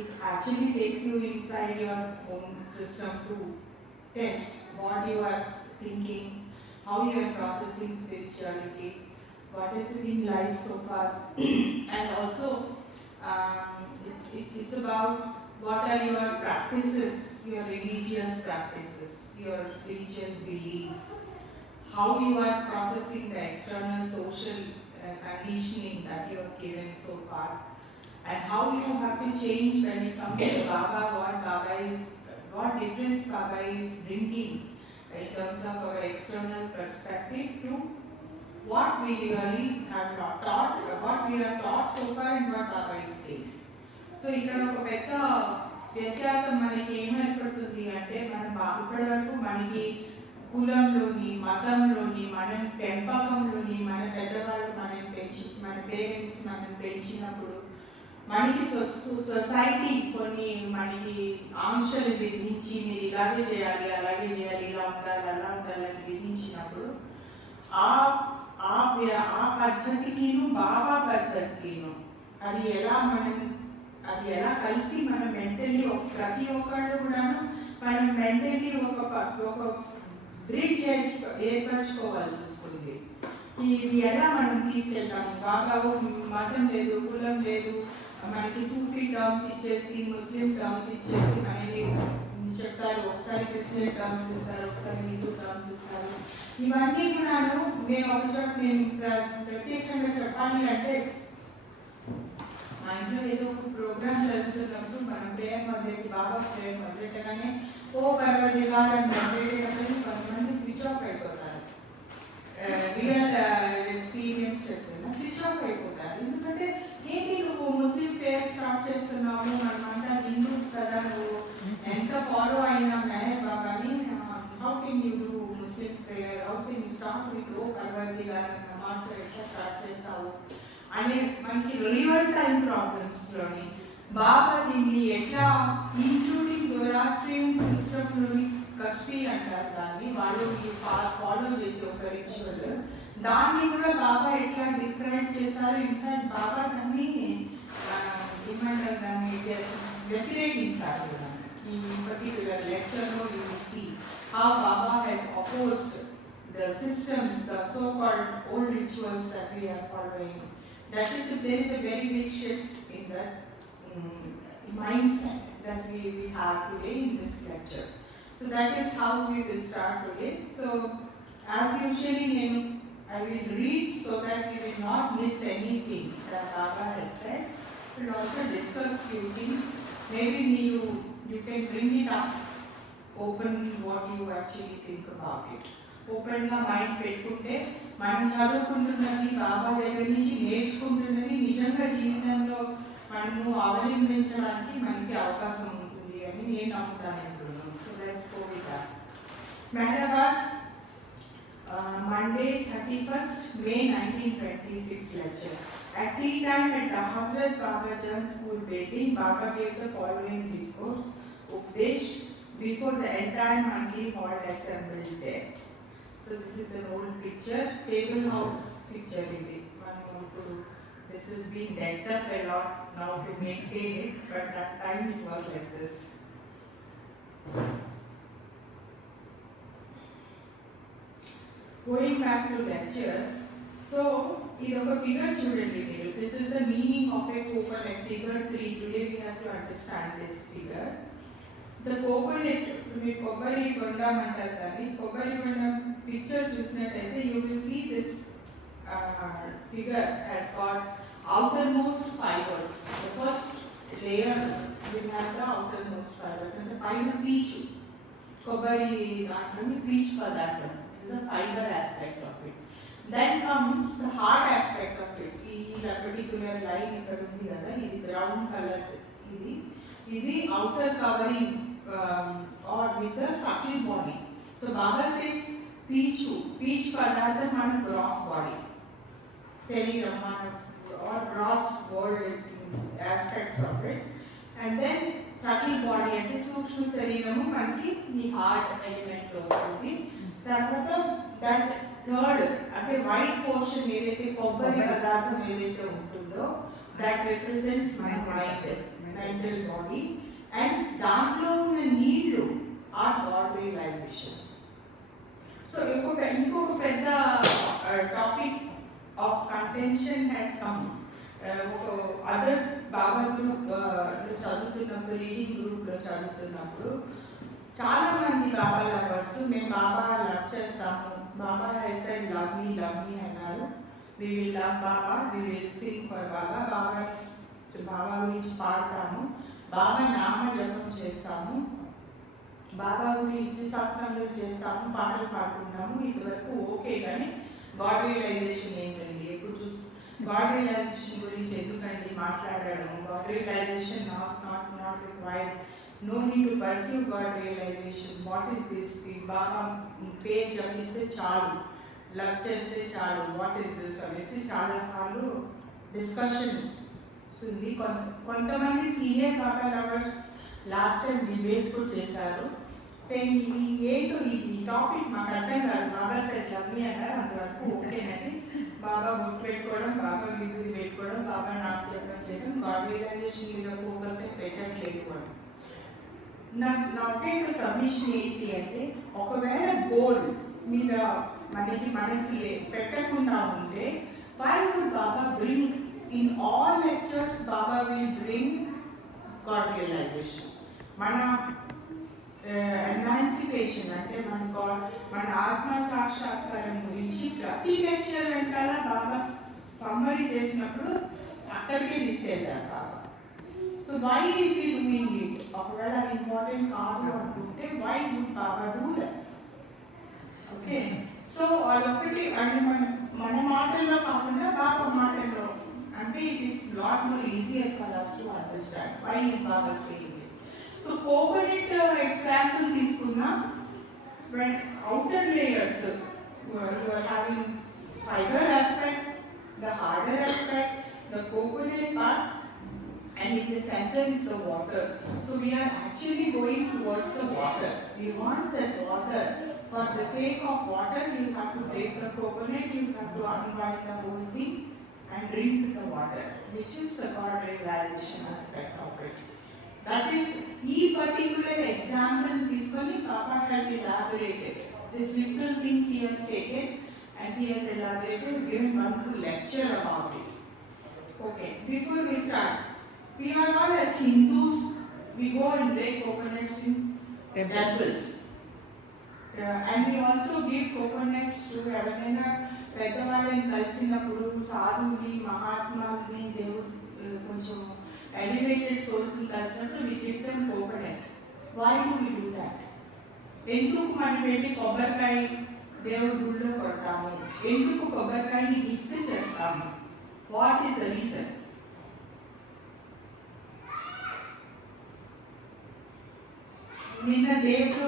it actually takes you inside your own system to test what you are thinking, how you are processing spirituality, what is it in life so far, and also it's about what are your practices, your religious practices, your spiritual beliefs, how you are processing the external social conditioning that you have given so far, and how you have to change when it comes to Baba, what difference Baba is bringing in terms of our external perspective to what we really have not taught, what we have taught so far and what Baba is saying. So ఇక్కడ ఒక పెద్ద వ్యత్యాసం మనకి ఏం ఏర్పడుతుంది అంటే ఇప్పటి వరకు మనకి కులంలోని మతంలోని మన పెంపకంలోని మన పెద్దవాళ్ళు మనం మన పేరెంట్స్ మనం పెంచినప్పుడు మనకి సొసైటీ కొన్ని మనకి ఆంక్షలు విధించి మీరు ఇలాగే చేయాలి అలాగే చేయాలి ఇలా ఉండాలి అలా ఉండాలని విధించినప్పుడు ఆ పద్ధతికిను బాబా పద్ధతికిను అది ఎలా కలిసి మనం మెంటల్లీ ప్రతి ఒక్కళ్ళు కూడాను మనం మెంటల్లీ ఒక బ్రిడ్జ్ ఏర్పరచుకోవాల్సి వస్తుంది. ఇది ఎలా మనం తీసుకెళ్తాము? బాగా మతం లేదు, కులం లేదు, మనకి సూఫీ టర్మ్స్ ఇచ్చేసి ముస్లిం టర్మ్స్ ఇచ్చేసి మనకి చెప్తారు, ఒకసారి క్రిస్టియన్ టర్మ్స్ ఇస్తారు, ఒకసారి హిందూ టర్మ్స్ ఇస్తారు. ఇవన్నీ కూడాను నేను నేను ప్రత్యక్షంగా చెప్పాలి అంటే మా ఇంట్లో ఏదో ఒక ప్రోగ్రామ్ జరుగుతున్నప్పుడు మనం ప్రేయర్ మొదలెట్టి బాబా ప్రేయర్ మొదలెట్టగానే ఓ పర్వదిగారు అని మొదలెట్టేటప్పుడు కొంతమంది స్విచ్ ఆఫ్ అయిపోతారు. రియల్ ఎక్స్పీరియన్స్ చెప్తున్నా స్విచ్ ఆఫ్ అయిపోతారు. ఎందుకంటే ఏంటి నువ్వు ముస్లిం ప్రేయర్ స్టార్ట్ చేస్తున్నావు, మనమంతా హిందూస్ కదా, నువ్వు ఎంత ఫాలో అయినా మెహర్ బాబాని, how can you do Muslim prayer, how can you start with O పర్వదిగారు నమాజ్ ఎట్లా స్టార్ట్ చేస్తావు అనే మనకి రియల్ టైం ప్రాబ్లమ్స్లోని బాబా దీన్ని ఎట్లా ఇంక్లూడింగ్ జొరాస్ట్రియన్ సిస్టంలోని కష్టి అంటారు దాన్ని, వాళ్ళు ఫాలో చేసే ఒక రిచువల్, దాన్ని కూడా బాబా ఎట్లా డిస్క్రైబ్ చేశారు. ఇన్ఫాక్ట్ బాబా దాన్ని ఏమంటారు, దాన్ని వ్యతిరేకించారు కూడా. ఈ పర్టిక్యులర్ లెక్చర్లో you will see how Baba has opposed the systems, the so-called old rituals that we are following. That is, there is a very big shift in that mindset that we have today in this lecture. So that is how we will start today. So as usually, I will read so that we will not miss anything that Baba has said. We will also discuss few things. Maybe you can bring it up, open what you actually think about it. ఓపెన్గా మైండ్ పెట్టుకుంటే మనం చదువుకుంటున్నది బాబా దగ్గర నుంచి నేర్చుకుంటున్నది నిజంగా జీవితంలో మనము అవలంబించడానికి మనకి అవకాశం ఉంటుంది అని నేను నమ్ముతాను అనుకున్నాను. So let's go with that. Meherabad Monday 31st May 1926 lecture. At tea time at the Hazrat Baba Jan School building, Baba gave the following discourse, Updesh, before the entire monthly hall assembled there. So this is an old picture, table house picture in it. This has been decked up a lot now to maintain it, but that time it was like this. Going back to lecture, so this is a figure chudandi. This is the meaning of a coconut, figure 3. Today we have to understand this figure. The coconut, we కొబ్బరి బొండం అంటారు దాన్ని. కొబ్బరి బొండం పిక్చర్ చూసినట్టయితే you will see this figure has got outermost fibers. The first layer will have the outermost fibers and the పైన పీచు, కొబ్బరి దాంట్లోని పీచు పదార్థం. This is the fiber aspect of it. Then comes the hard aspect of it. ఈ particular line ఇక్కడ ఉంది కదా, ఇది brown color. ఇది outer covering or with the subtle body. So Baba says peach padartham and gross body, shariram or gross world aspects of it, and then subtle body ante sukshma shariramu manki the hard element lo vastindi. Tarvata that third ante white portion edaithe kobbari padartham edaithe untundo that represents my mind. Mental body, and దాంట్లో ఉన్న నీళ్లు are God realization. So ఇంకొక పెద్ద topic of contention has come. ఒక అదర్ బాబా గ్రూప్ చదువుతున్నప్పుడు, రీడింగ్ గ్రూప్లో చదువుతున్నప్పుడు చాలా మంది బాబా లవర్స్ మేము బాబా లవ్ చేస్తాము, Baba he's said love me అన్నారు. We will love Baba, we will sing for Baba, Baba గురించి పాడతాము, బాబా నామ జపం చేస్తాము, బాబా గురించి సత్సంగం చేస్తాము, పాటలు పాడుకుంటాము. ఇంతవరకు ఓకే, కానీ గాడ్ రియలైజేషన్ ఏంటండి? ఎప్పుడు గాడ్ రియలైజేషన్ గురించి ఎందుకండి మాట్లాడడం? God realization not required, no need to pursue God realization. What is this? Baba పేరు జపిస్తే చాలు, లవ్ చేస్తే చాలు, వాట్ ఈస్ దిస్ అనేసి చాలాసార్లు డిస్కషన్ ఉంది. కొంతమంది సీనియర్ బాబా లవర్స్ లాస్ట్ టైం డిబేట్ కూడా చేశారు. సేమ్ ఇది ఏంటో ఈ టాపిక్ మాకు అర్థం కాదు, బాబా సైడ్ లవ్ మీ అన్నారు, అంతవరకు ఓకేనని. బాబా బుక్ పెట్టుకోవడం, బాబా విభూతి పెట్టుకోవడం, బాబా నాకు చెప్పడం చేయడం, గాడ్ రియలైజేషన్ మీద ఫోకస్ పెట్టట్లేదు అని. నా ఒకే సబ్మిషన్ ఏంటి అంటే, ఒకవేళ గోల్ మీద మనసు పెట్టకుండా ఉంటే, why would Baba bring in all lectures? Baba will bring God realization. మన ఎమాన్సిపేషన్ అంటే మన ఆత్మ సాక్షాత్కారం గురించి ప్రతి లెక్చర్ వెంటాల బాబా సమ్మరీ చేసినప్పుడు అక్కడికే తీసుకెళ్తారు బాబా. So why is he doing it? ఒకవేళ అది ఇంపార్టెంట్ కాదు అనుకుంటే why would Baba do that? Okay, so అదొకటి అంటే మన మాటల్లో కాకుండా బాబా మాటల్లో అంటే it is lot more easier for us to understand why is Baba saying it. So coconut example తీసుకున్నా, when outer layers you are having fiber aspect, the harder aspect, the coconut part, and in the center is the water. So we are actually going towards the water. We want that water. For the sake of water, you have to take the coconut, you have to unwind the whole thing and drink the water, which is the God realization aspect of it. That is, each particular example this one Baba has elaborated. This little thing he has taken and he has elaborated, given one full lecture about it. Okay, before we start, we are all as Hindus, we go and break coconuts in temples. And we also give coconuts to ఎవరైనా పెద్దవాళ్ళని కలిసినప్పుడు, సాధువుని, మహాత్మాని, దేవుడు కొంచెం ఎలివేటెడ్ సోర్స్ని కలిసినప్పుడు we give them coconut. Why do we do that? ఎందుకు మనం వెళ్ళి కొబ్బరికాయ దేవుడి గుడిలో కొడతాము? ఎందుకు కొబ్బరికాయని గిఫ్ట్ చేస్తాము? What is the reason? నిన్న దేవత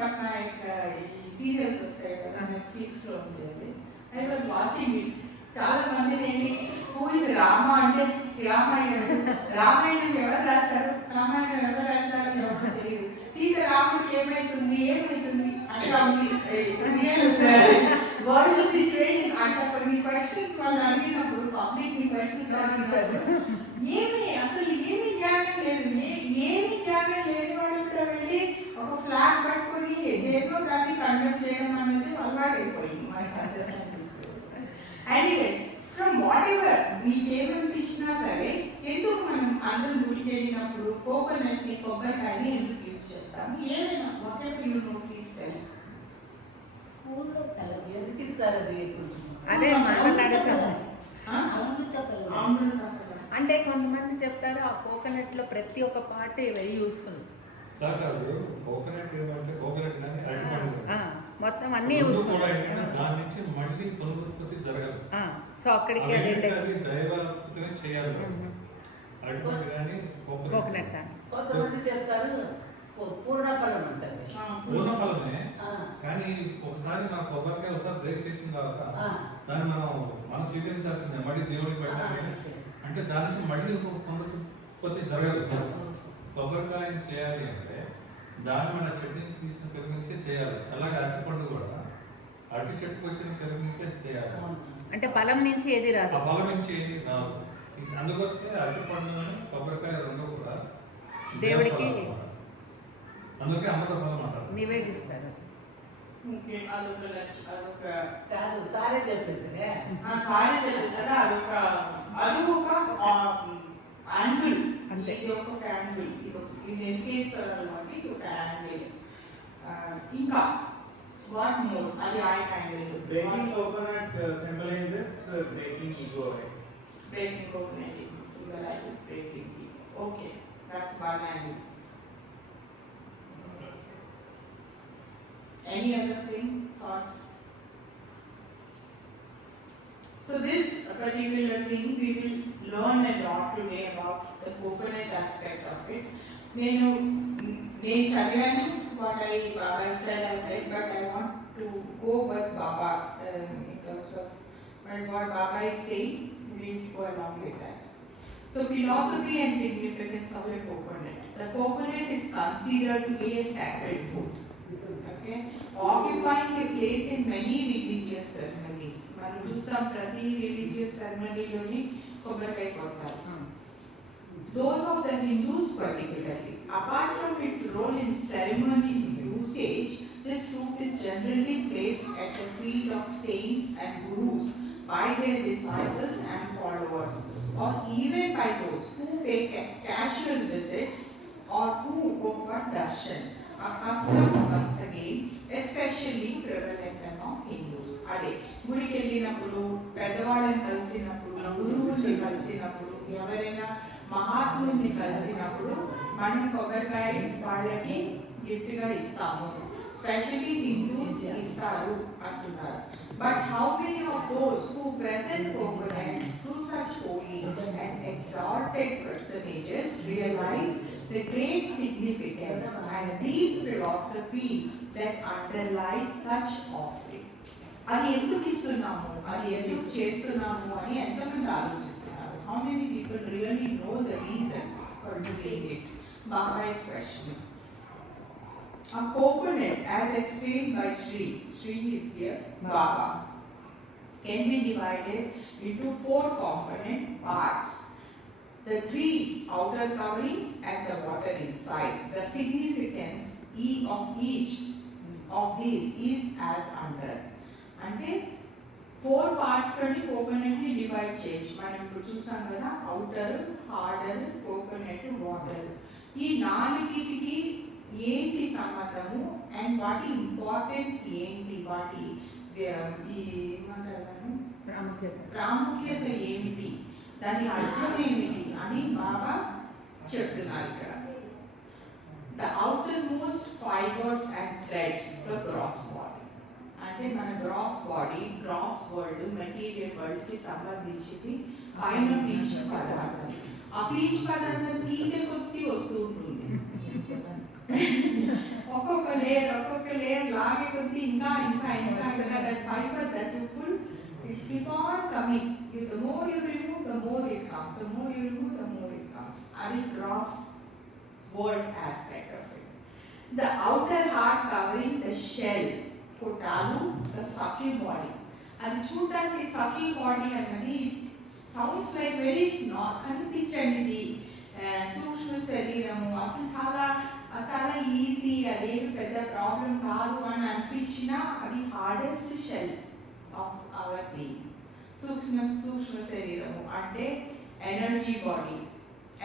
పక్కన ఈ సీరియల్స్ వస్తాయి కదా, నెట్ఫ్లిక్స్లో ఉండేది. I was watching it. చాలా మంది నేను హూ ఇస్ రామ అంటే రామాయణం ఎవరు రాస్తారు, రామాయణం ఎవరు రాస్తారు ఎవరు తెలియదు. సీత రాముడికి ఏమవుతుంది అట్లా ఉంది వరల్డ్ సిచ్యువేషన్. అట్లా కొన్ని క్వశ్చన్స్ వాళ్ళు అడిగినప్పుడు పబ్లిక్ మీ క్వశ్చన్స్ అడిగారు, అసలు ఏమి జ్ఞానం లేదు, ఏమి జ్ఞానం లేని వాళ్ళతో వెళ్ళి ఒక ఫ్లాగ్ పట్టుకొని ఏదో దాన్ని కండక్ట్ చేయడం అనేది అలవాటైపోయింది మనకి అందరికీ. ఎనీవేస్, ఫ్రమ్ వాట్ ఎవర్ మీకు ఏమనిపించినా సరే, ఎందుకు మనం అందరం గుడికి వెళ్ళినప్పుడు కోకోనట్ని, కొబ్బరికాయని ఎందుకు యూజ్ చేస్తాము? ఏమైనా what ever you know please tell. ఎందుకు ఇస్తారు అది? అదే మనల్ని అడుగుతాము. అంటే కొంతమంది చెప్తారు ఆ కోకోనట్ లో ప్రతి ఒక్క పార్ట్ వెరీ యూస్ఫుల్. మొత్తం అన్ని యూస్ఫుల్. దాని నుంచి మళ్ళీ పునరుత్పత్తి జరగదు. సో అక్కడికి అదేంటే దైవత్వమే చేయాలి. అటువంటి కానీ కోకోనట్ కానీ కొంతమంది చెప్తారు పూర్ణఫలం అంటారు. పూర్ణఫలమే, కానీ ఒకసారి మన కొబ్బరికాయ ఒకసారి బ్రేక్ చేసిన తర్వాత దాన్ని మనం స్వీకరించాల్సిందే. మళ్ళీ దేవుడికి పెట్టాలి అంటే దాని నుంచి మళ్ళీ ఇంకొక పునరుత్పత్తి జరగదు. కొబ్బరికాయని చేయాలి అంటే దాన్ని మన చెట్టు నుంచి తీసిన పెరుగు నుంచే చేయాలి. అలాగే అరటి పండు కూడా అరటి చెట్టుకు వచ్చిన పెరుగు నుంచే చేయాలి. అంటే బలం నుంచి ఏది రాదు, ఆ బలం నుంచి ఏది రాదు. అందుకొస్తే అరటి పండు కొబ్బరికాయ రెండు కూడా దేవుడికి అందుకే అమృత ఫలం అంటారు. నివేదిస్తారు. ఓకే, అదొక కాదు సారే చెప్పేసరే సారీ చెప్పేసారా, అదొక యాంగిల్. అంతే. ఇది ఒక యాంగిల్, ఇది ఎందుకు వేస్తారు అనమాట, ఇది ఒక యాంగిల్. ఇంకా వాట్ మోర్, అది ఆ angle. Breaking coconut symbolizes breaking ego, right? Breaking coconut symbolizes breaking ego. Okay, that's one angle. Any other thing, thoughts? So this particular thing we will learn a lot today about the coconut aspect of it. నేను చదివాను what I said I read, but I want to go with Baba in terms of what Baba is saying. We'll go along with that. So philosophy and significance of a coconut. The coconut is considered to be a sacred food. Okay, occupying a place in many religious ceremonies. మనం చూస్తాం ప్రతి రిలీజియస్ సెరమనీలోని కొబ్బరికాయ కొడతారు. Those of the Hindus particularly. Apart from its role in ceremony usage, this fruit is generally placed at the feet of saints and gurus by their disciples and followers, or even by those who pay casual visits or who go for darshan. A custom once again, especially prevalent among Hindus. అదే గుడికి వెళ్ళినప్పుడు, పెద్దవాళ్ళని కలిసినప్పుడు, గురువుల్ని కలిసినప్పుడు, ఎవరైనా మహాత్ముల్ని కలిసినప్పుడు మనం కొబ్బరికాయ వాళ్ళకి గిఫ్ట్గా ఇస్తాము. స్పెషల్లీ హిందూస్ ఇస్తారు అంటున్నారు. But how many of those who present coconuts to such holy and exalted personages realize the great significance and deep philosophy that underlies such offering? అది ఎందుకు ఇస్తున్నాము, అది ఎందుకు చేస్తున్నాము అని ఎంతమంది ఆలోచిస్తున్నారు? How many people really know the reason for doing it? Baba is questioning. A coconut, as explained by Sri is here, Baba, can be divided into 4 component parts. The 3 outer coverings and the water inside. The significance of each of these is as under. అంటే 4 parts లోని కోకోనట్ ని డివైడ్ చేయొచ్చు. మనం ఇప్పుడు చూసాం కదా, outer, harder, coconut, water. ఈ 4టికి ఏంటి సంబంధము అండ్ వాటి ఇంపార్టెన్స్ ఏంటి, వాటి ప్రాముఖ్యత ఏమిటి, దాని అర్థం ఏమిటి అని బాగా చెప్తున్నారు ఇక్కడ. The outermost fibers and threads, the gross body. అంటే మన gross body, gross world, material world కి సంబంధించింది పైన పీచు పదార్థం. ఆ పీచు పదార్థం తీసే కొద్ది వస్తూ ఉంటుంది. ఒక్కొక్క లేయర్ లాగే కొద్ది ఇంకా that fiber that you pull, it keep on coming. The more you remove, the more it comes. The more you remove, the more it comes. అది gross world aspect of it. The outer hard covering, the shell, కొట్టాలు, the subtle body. అది చూడటానికి subtle body అన్నది sounds like very small, కనిపించనిది, సూక్ష్మ శరీరము, అసలు చాలా ఈజీ, అదేమి పెద్ద ప్రాబ్లం కాదు అని అనిపించినా అది hardest shell of our being. సూక్ష్మ శరీరము అంటే ఎనర్జీ బాడీ.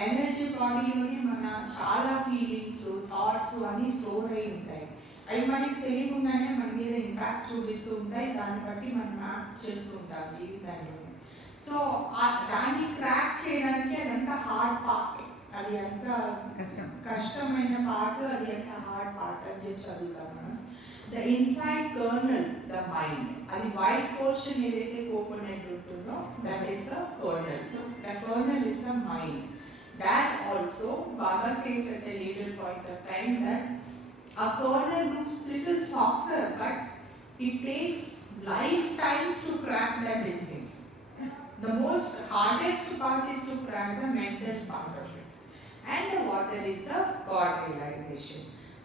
ఎనర్జీ బాడీలోనే మన చాలా ఫీలింగ్స్, థాట్స్ అన్నీ స్టోర్ అయి ఉంటాయి. అవి మనకి తెలియకుండానే మన మీద ఇంపాక్ట్ చూపిస్తూ ఉంటాయి. దాన్ని బట్టి మనం యాక్ట్ చేస్తూ ఉంటాం జీవితాన్ని. సో దాన్ని క్రాక్ చేయడానికి అదంతా హార్డ్ పార్ట్, అది అంత కష్టమైన పార్ట్, అది అంత హార్డ్ పార్ట్ అని చెప్పి చదువుతాం మనం. The inside colonel, the mind, అది వైట్ పోర్షన్ ఏదైతే కోకోనట్ ఉంటుందో that is the colonel. The colonel is the mind. That also, Baba says at a later point of time that a kernel looks little softer, but it takes lifetimes to crack that, it seems. The most hardest part is to crack the mental part of it. And the water is the God realization.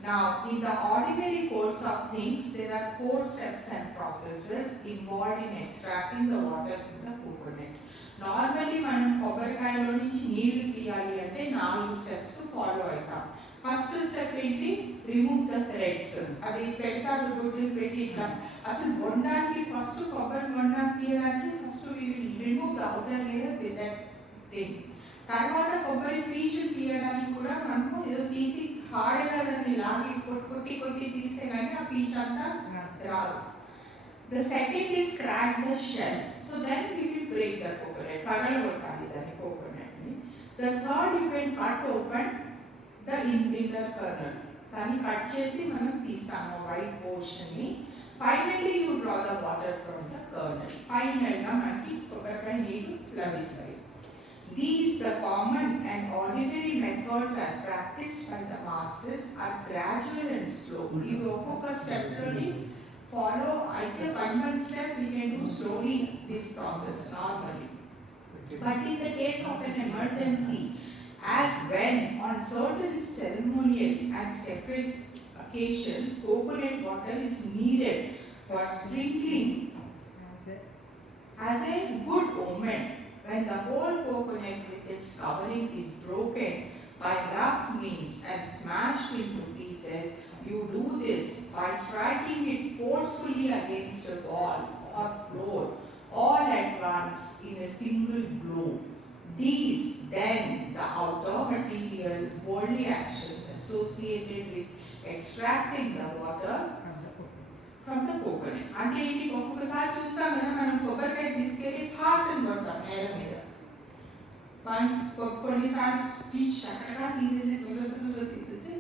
Now, in the ordinary course of things, there are 4 steps and processes involved in extracting the water from the coconut. Normally మనం కొబ్బరికాయలో నుంచి నీళ్లు తీయాలి అంటే 4 steps follow అవుతాం. First step ఏంటి? Remove the threads. అది పెడతారు గుడ్లు పెట్టి ఇట్లా. అసలు బొండానికి ఫస్ట్ కొబ్బరి బొండాన్ని తీయడానికి first we will remove the outer layer with that thing. తర్వాత కొబ్బరి పీచుని తీయడానికి కూడా మనము ఏదో తీసి హార్డ్గా దాన్ని లాగి కొట్టి తీస్తే కానీ ఆ పీచ్ అంతా రాదు. The second is crack the shell. So then we will break the coconut. పగలగొట్టాలి దాన్ని కోకోనట్ని. The third you can cut open the inner kernel. దాన్ని కట్ చేసి మనం తీస్తాము వైట్ పోర్షన్ని. Finally you draw the water from the kernel. ఫైనల్గా మనకి కొబ్బరికాయ నీళ్ళు లభిస్తాయి. These the common and ordinary methods as practiced by the masters are gradual and slow. ఇవి ఒక్కొక్క స్టెప్లోని follow. I say one step we can do slowly this process normally. But in the case of an emergency, as when on certain ceremonial and sacred occasions, coconut water is needed for sprinkling as a good omen. When the whole coconut with its covering is broken by rough means and smashed into pieces, you do this by striking it forcefully against a wall or floor all at once in a single blow. These then the outer material bodily actions associated with extracting the water from the coconut. అంటే ఏంటి? ఒక్కొక్కసారి చూస్తాం కదా మనం కొబ్బరికాయ తీసుకెళ్ళి హార్ట్ అని కొడతాం నేల మీద. కొన్నిసార్లు పీచ్ అక్కడ తీసేసి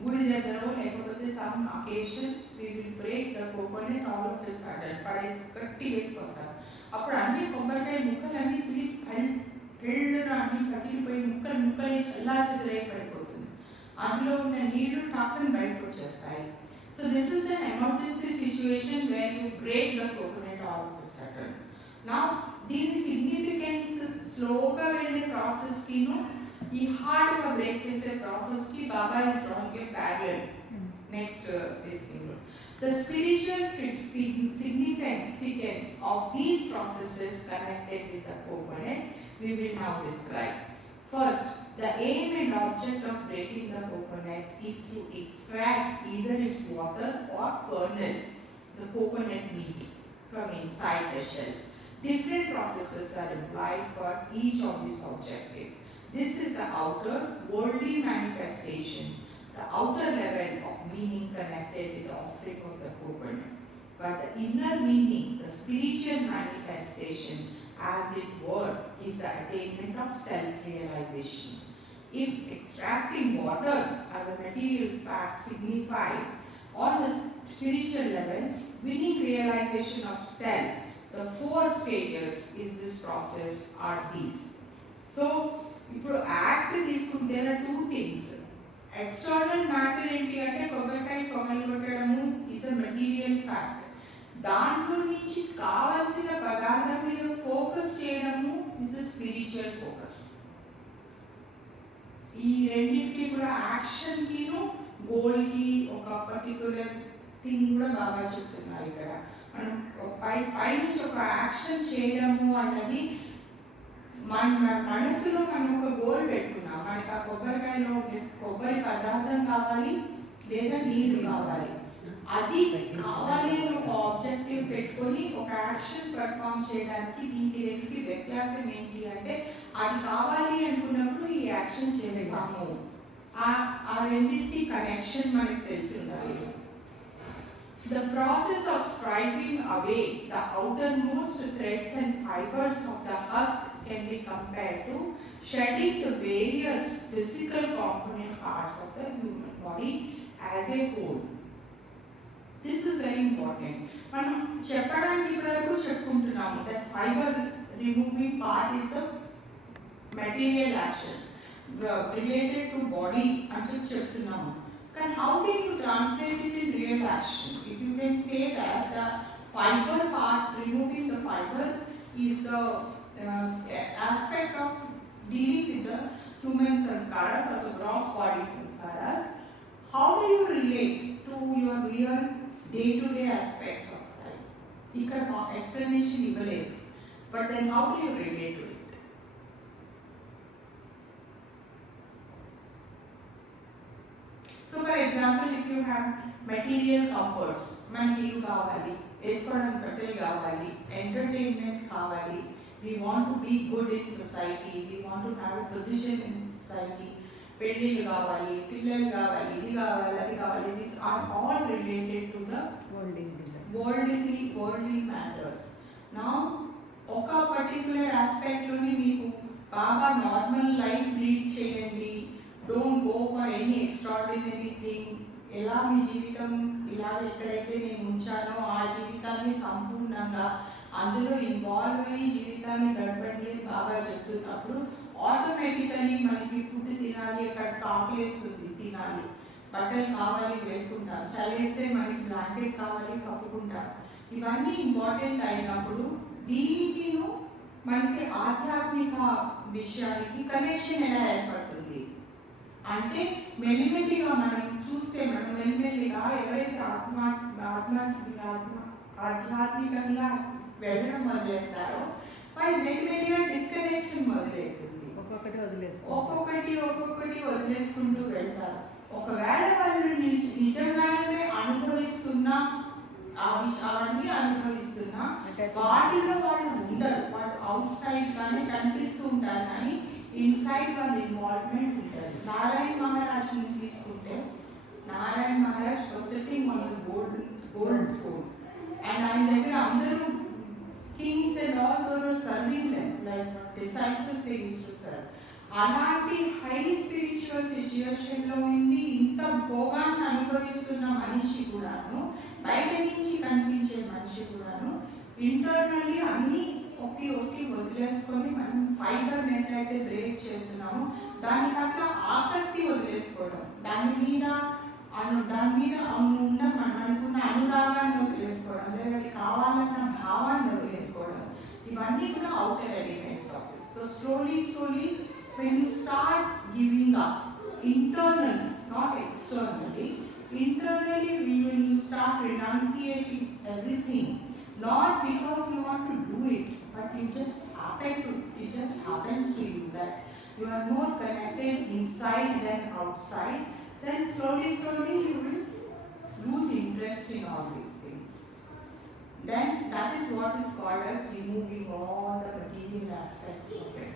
గుడి దగ్గర లేకపోతే some occasions we will break the coconut all of the sudden పడేసి గట్టి వేసుకుంటారు. అప్పుడు అన్ని కొబ్బరికాయ ముక్కలు అన్ని పెళ్ళుగా అన్ని పగిలిపోయి ముక్కలు చల్లా చెదురై పడిపోతుంది. అందులో ఉన్న నీళ్లు టక్కని బయటకు వచ్చేస్తాయి. So this is an emergency situation where you break the coconut all of the sudden. నా దీని సిగ్నిఫికెన్స్ స్లోగా వెళ్ళే ప్రాసెస్కిను ఈ హార్డ్గా బ్రేక్ చేసే ప్రాసెస్కి బాబా is drawing a parallel. Next this thing. The spiritual significance of these processes connected with the coconut we will now describe. First, the aim and object of breaking the coconut is to extract either its water or kernel, the coconut meat, from inside the shell. Different processes are employed for each of these objectives. This is the outer worldly manifestation, the outer level of meaning connected with the offering of the coconut. But the inner meaning, the spiritual manifestation, as it were, is the attainment of self-realization. If extracting water as a material fact signifies on the spiritual level, winning realization of self, the 4 stages is this process are these. So, ఇప్పుడు యాక్ట్ తీసుకుంటే there are 2 things. External matter ఏంటి అంటే కొబ్బరికాయ పొగలగొట్టడము is a material fact. దాంట్లో నుంచి కావాల్సిన పదార్థం మీద ఫోకస్ చేయడము ఈజ్ అ స్పిరిచువల్ ఫోకస్. ఈ రెండింటికి కూడా యాక్షన్కిను గోల్కి ఒక పర్టికులర్ థింగ్ కూడా బాగా చెప్తున్నారు ఇక్కడ. మనం పై నుంచి ఒక యాక్షన్ చేయడము అన్నది మన మనసులో మనం ఒక గోల్ పెట్టుకున్నాం. మనకి ఆ కొబ్బరికాయలో కొబ్బరి పదార్థం కావాలి లేదా నీళ్లు కావాలి. అది కావాలి అని ఒక ఆబ్జెక్టివ్ పెట్టుకొని ఒక యాక్షన్ పర్ఫామ్ చేయడానికి దీనికి రెండింటికి వ్యత్యాసం ఏంటి అంటే అది కావాలి అనుకున్నప్పుడు ఈ యాక్షన్ చేస్తాము. ఆ రెండింటి కనెక్షన్ మనకి తెలిసి ఉండాలి. The process of stripping away the outermost threads and fibers of the husk can be compared to shedding the various physical component parts of the human body as a whole. This is very important. మనం చెప్పడానికి వరకు చెప్పుకుంటున్నాము that fiber removing part is the material action related to body అంటే చెప్తున్నాము. But how can you translate it in real action? If you can say that the fiber part, removing the fiber, is the aspect of dealing with the human sanskaras or the gross body sanskaras, how do you relate to your real day-to-day aspects of life? You can explanation evaluate, but then how do you relate to it? example, if you have material comforts, మనకి ఇల్లు కావాలి, వేసుకోవడానికి బట్టలు కావాలి, ఎంటర్టైన్మెంట్ కావాలి, we want to be good in society, we want to have a position in society, పెళ్ళిళ్ళు కావాలి, పిల్లలు కావాలి, ఇది కావాలి, అది కావాలి, these are all related to the worldly matters. Now, ఒక పర్టికులర్ ఆస్పెక్ట్లోని మీకు బాగా నార్మల్ లైఫ్ లీడ్ చేయండి, don't go for any extraordinary thing, ఎలా మీ జీవితం ఇలా ఎక్కడైతే నేను ఉంచానో ఆ జీవితాన్ని సంపూర్ణంగా అందులో ఇన్వాల్వ్ అయ్యి జీవితాన్ని గడపండి అని బాగా చెప్తున్నప్పుడు ఆటోమేటికలీ మనకి ఫుడ్ తినాలి, అక్కడ ఆకలేస్తుంది తినాలి, బట్టలు కావాలి వేసుకుంటాం, చలేస్తే మనకి బ్లాంకెట్ కావాలి కప్పుకుంటాం. ఇవన్నీ ఇంపార్టెంట్ అయినప్పుడు దీనికి మనకి ఆధ్యాత్మిక విషయానికి కనెక్షన్ ఎలా ఏర్పడుతుంది అంటే మెల్లిమెల్లిగా మనం చూస్తే మనం మెల్లిమెల్లిగా ఎవరైతే ఆధ్యాత్మికంగా వెళ్ళడం మొదలెడతారో వాళ్ళు మెల్లిమెల్లిగా డిస్కనెక్షన్ మొదలవుతుంది, ఒక్కొక్కటి వదిలేసుకుంటూ వెళ్తారు. ఒకవేళ వాళ్ళు నిజంగానే అనుభవిస్తున్నా అవన్నీ అనుభవిస్తున్నా వాటిలో వాళ్ళు ఉండరు, వాళ్ళు అవుట్ సైడ్ కానీ కనిపిస్తూ ఉంటారు కానీ ఇన్సైడ్ వాళ్ళ ఇన్వాల్వ్మెంట్ ఉంటుంది. నారాయణ మహారాజ్ని తీసుకుంటే Narayan Maharaj sitting on the gold throne and ఆయన దగ్గర అందరూ kings and all those serving them like disciples they used to serve. అలాంటి హై స్పిరిచువల్ సిచ్యుయేషన్లో ఉంది ఇంత భోగాన్ని అనుభవిస్తున్న మనిషి కూడాను, బయట నుంచి కనిపించే మనిషి కూడాను ఇంటర్నల్లీ అన్నీ ఒకటి వదిలేసుకొని మనం ఫైబర్ ఎట్లయితే బ్రేక్ చేస్తున్నామో దాని పట్ల ఆసక్తి వదిలేసుకోవడం, దాని మీద ఉన్న మనం అనుకున్న అనురాగాన్ని వదిలేసుకోవడం, లేదా అది కావాలన్న భావాన్ని వదిలేసుకోవడం, ఇవన్నీ కూడా outer elements of it. So slowly when you start giving up internally, not externally, internally when you start renunciating everything, not because you want to do it, but it just happens to you that you are more connected inside than outside, then slowly you will lose interest in all these things. Then that is what is called as removing all the material aspects of it.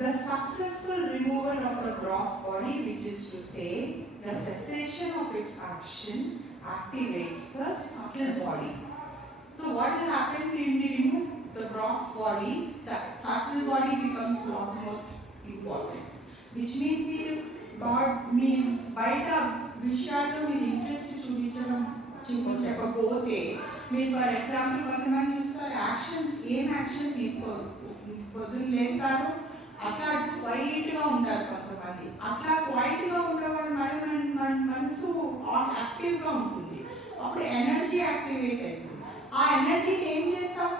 The successful removal of the gross body, which is to say, the cessation of its action, activates the subtle body. So what will happen when we remove the gross body? The subtle body becomes a lot more important. Which means మీ బయట విషయాల్లో మీరు ఇంట్రెస్ట్ చూపించకపోతే మీరు for example కొంతమంది చూస్తారు యాక్షన్ తీసుకోరు, పొద్దున్న లేస్తారు అట్లా క్వైట్గా ఉంటారు, కొంతమంది అట్లా క్వైట్గా ఉండేవాళ్ళు మన మనసు యాక్టివ్గా ఉంటుంది, అప్పుడు ఎనర్జీ యాక్టివేట్ అవుతుంది. ఆ ఎనర్జీకి ఏం చేస్తాం?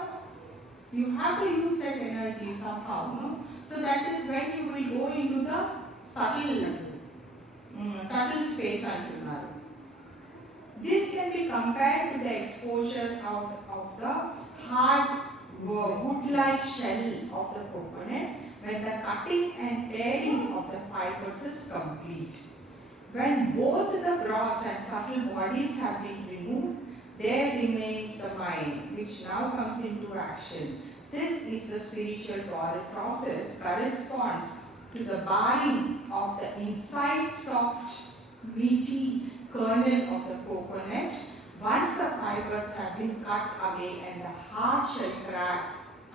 You have to use that energy somehow, no? So that is when you will go into the subtle space అంటున్నారు. This can be compared to the exposure of the hard wood-like shell of the coconut when the cutting and tearing of the fibers is complete. When both the gross and subtle bodies have been removed, there remains the mind, which now comes into action. This is the spiritual process, corresponds to the barring of the inside soft, meaty kernel of the coconut once the fibers have been cut away and the hard shell cracked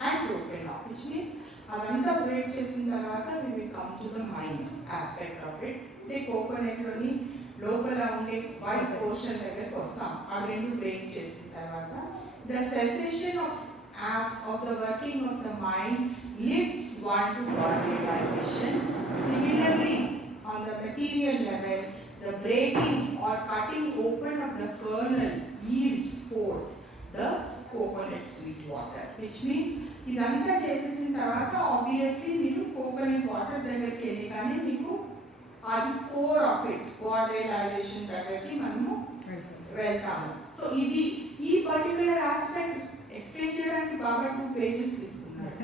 and broken off, which means అదంతా బ్రేక్ చేసిన తర్వాత we will come to the mind aspect of it. The coconut లోని లోపల ఉండే white portion దగ్గరికి వస్తాం, అవి రెండు బ్రేక్ చేసిన తర్వాత the cessation of the working of the mind lifts one to God realization. Similarly, on the material level, the breaking or cutting open of the kernel yields forth the coconut sweet water, which means ఇదంతా చేసేసిన తర్వాత ఆబ్వియస్లీ మీరు coconut water దగ్గరికి వెళ్ళి కానీ మీకు అది core of it God realization దగ్గరికి మనము వెళ్తాము. సో ఇది ఈ పర్టికులర్ ఆస్పెక్ట్ ఎక్స్ప్లెయిన్ చేయడానికి బాగా 2 pages తీసుకున్నారు.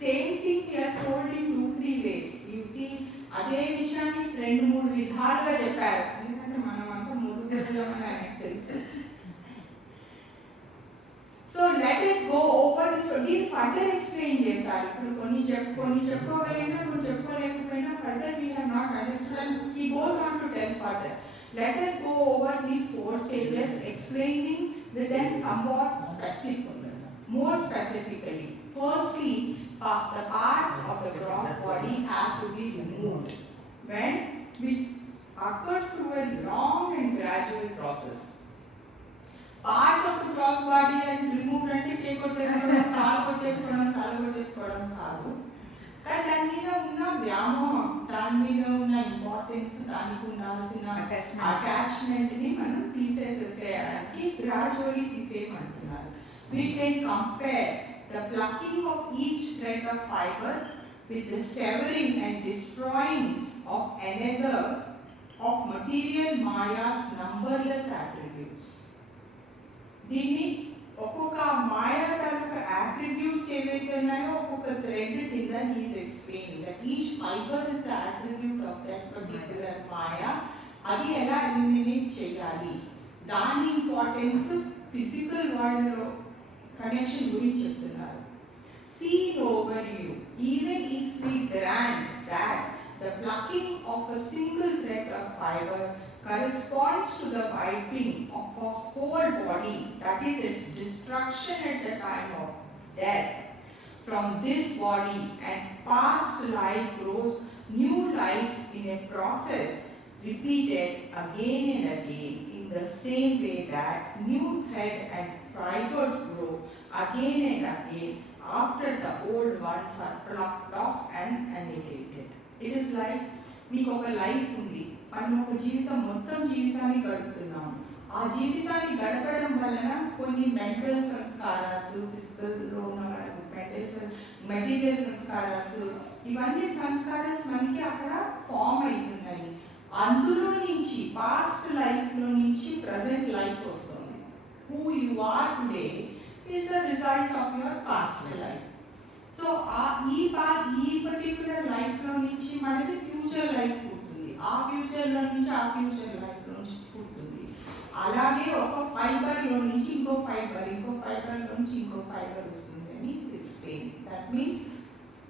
Same thing he has told in 2-3 ways. You see, అదే విషయాన్ని 2-3 విధాలుగా చెప్పారు, ఎందుకంటే మనం అంతా ముదుగులోనే ఆయనకు తెలుసు. So let us go over this. దీన్ని ఫర్దర్ ఎక్స్ప్లెయిన్ చేస్తారు. ఇప్పుడు కొన్ని చెప్పుకోగలిగినా కొన్ని చెప్పుకోలేకపోయినా further we have not understood and he goes on to tell further. Let us go over these 4 stages, explaining with them somewhat more specifically. Firstly, the parts of the gross body have to be removed, which occurs through a long and gradual process. Parts of the gross body and removed అంటే చేయి కొట్టేసుకోవడం, కాలు కొట్టేసుకోవడం, తల కొట్టేసుకోవడం కాదు. కానీ దాని మీద ఉన్న వ్యామోహం, దాని మీద ఉన్న ఇంపార్టెన్స్, దానికి ఉండాల్సిన అటాచ్మెంట్ని మనం తీసేసేయడానికి గ్రాడ్యువల్లీ తీసేయమంటున్నారు. We can compare the plucking of each thread of fiber with the severing and destroying of another of material Maya's numberless attributes. దీన్ని ఒక్కొక్క మాయా తాలూకా అట్రిబ్యూట్స్ ఏవైతే ఉన్నాయో ఒక్కొక్క థ్రెడ్ కింద is explain that each fibre is the attribute of that particular maya. అది ఎలా ఎలిమినేట్ చేయాలి, దాని ఇంపార్టెన్స్ ఫిజికల్ వరల్డ్లో కనెక్షన్ గురించి చెప్తున్నారు. Seen over you, even if we grant that the plucking of a single thread of fiber corresponds to the wiping of a whole body, that is its destruction at the time of death. From this body and past life grows new lives in a process repeated again and again, in the same way that new thread and fibers grow again and again after the old ones are plucked off and annihilated. It is like మీకు ఒక లైఫ్ ఉంది, మనం ఒక జీవితం మొత్తం జీవితాన్ని గడుపుతున్నాము. ఆ జీవితాన్ని గడపడం వలన కొన్ని మెంటల్ సంస్కారాలు, ఫిజికల్లో ఉన్న మెటీరియల్ సంస్కారాలు, ఇవన్నీ సంస్కారాలు మనకి అక్కడ ఫామ్ అవుతున్నాయి. అందులో నుంచి పాస్ట్ లైఫ్లో నుంచి ప్రజెంట్ లైఫ్ వస్తుంది. Who you are today is the result of your past life. So ఈ పర్టిక్యులర్ లైఫ్లో నుంచి మనకి ఫ్యూచర్ లైఫ్ పుడుతుంది, ఆ ఫ్యూచర్లో నుంచి ఆ ఫ్యూచర్ లైఫ్లో నుంచి పుడుతుంది. అలాగే ఒక ఫైబర్లో నుంచి ఇంకో ఫైబర్, ఇంకో ఫైబర్లో నుంచి ఇంకో ఫైబర్ వస్తుంది అని explain. That means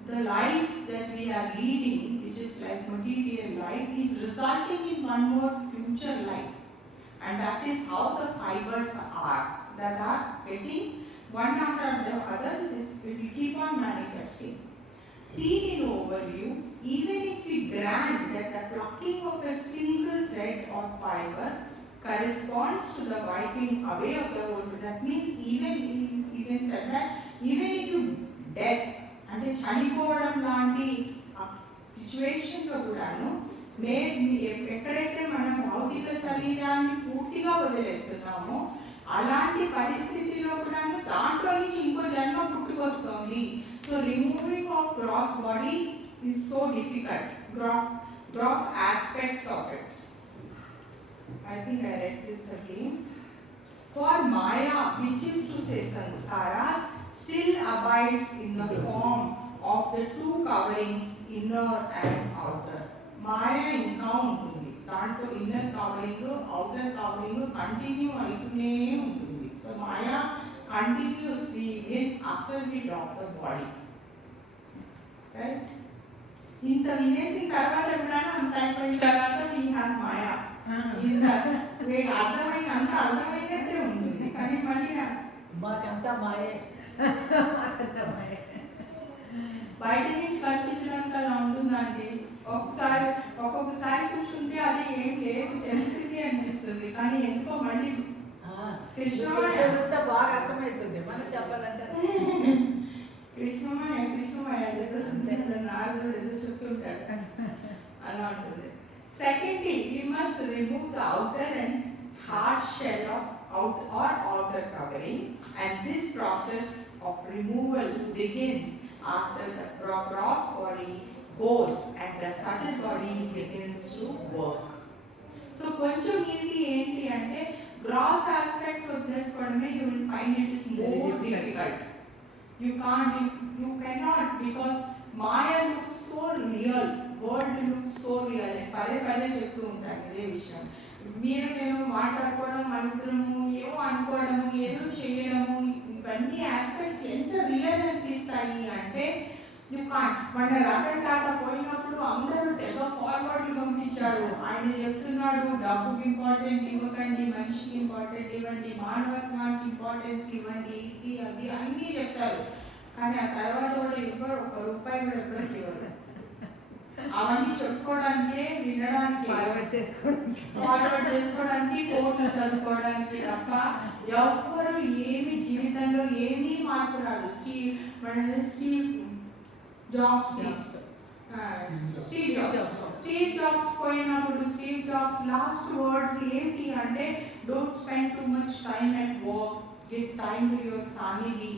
the life that we are leading, which is like material life, is resulting in one more future life, and that is how the fibers are, that are getting one after the other. This will keep on manifesting. Seen in overview, even if we grant that the plucking of a single thread or fiber corresponds to the wiping away of the whole, that means even said that even into death, అంటే చనిపోవడం లాంటి సిచ్యువేషన్లో కూడాను ఎక్కడైతే మనం భౌతిక శరీరాన్ని పూర్తిగా వదిలేస్తున్నామో అలాంటి పరిస్థితిలో కూడాను దాంట్లో నుంచి ఇంకో జన్మ పుట్టుకొస్తుంది. So removing of gross body is so difficult, gross aspects of it. I think I read this again. For maya, which is to say sanskaras, still abides in the form of the two coverings, inner and outer. Maya ఇంకా ఉంటుంది, దాంట్లో inner covering outer covering continue అవుతూనే ఉంటుంది. So Maya continuously even after we drop the body. Right, ఇంత వినేసిన తర్వాత కూడా అంత అయిపోయిన తర్వాత వీ హ్యావ్ మాయా. ఇంత అర్థమైన అంత అర్థమైనట్టే ఉంటుంది, కానీ మళ్ళీ మాకంతా మాయే. బయట నుంచి కనిపించడానికి అలా ఉంటుందండి. ఒక్కొక్కసారి కూర్చుంటే అది ఏం లేదు తెలిసింది అనిపిస్తుంది, కానీ ఎందుకో మళ్ళీ కృష్ణమయ్య బాగా అర్థమవుతుంది మనం చెప్పాలంటే. కృష్ణమయ్య నారదుడు ఏదో చెప్తుంటాడు, అలా ఉంటుంది. Secondly, we must remove the outer and hard shell of outer covering, and this process of removal begins after the gross body goes and the subtle body begins to work. So కొంచెం easy ఏంటి అంటే gross aspects వదిలేసుకోవడమే. you will find it is more difficult. You cannot, because Maya looks so real, world looks so real. పదే పదే చెప్తూ ఉంటాను ఇదే విషయం. మీరు నేను మాట్లాడుకోవడం అనుకోవడము, ఏమో అనుకోవడము, ఏదో చేయడము, ఇవన్నీ ఆస్పెక్ట్స్ ఎంత రియల్ అనిపిస్తాయి అంటే మన రతన్ టాటా పోయినప్పుడు అందరూ తెగ ఫార్వర్డ్లు పంపించారు. ఆయన చెప్తున్నాడు డబ్బుకి ఇంపార్టెంట్ ఇవ్వకండి, మనిషికి ఇంపార్టెంట్ ఇవ్వండి, మానవత్వానికి ఇంపార్టెన్స్ ఇవ్వండి, ఇది అది అన్నీ చెప్తారు. కానీ ఆ తర్వాత కూడా ఎవ్వరు ₹1 కూడా ఎవ్వరికి ఇవ్వరు. అవన్నీ చెప్పుకోవడానికే, వినడానికి, ఫార్వర్డ్ చేసుకోవడానికి, కోర్టులు చదువుకోవడానికి తప్ప ఎవ్వరు ఏమి జీవితంలో ఏమీ మార్పు రాదు. స్టీవ్ జాబ్స్ పోయినప్పుడు స్టీవ్ జాబ్స్ లాస్ట్ వర్డ్స్ ఏంటి అంటే don't spend too much time at work, give time to your family.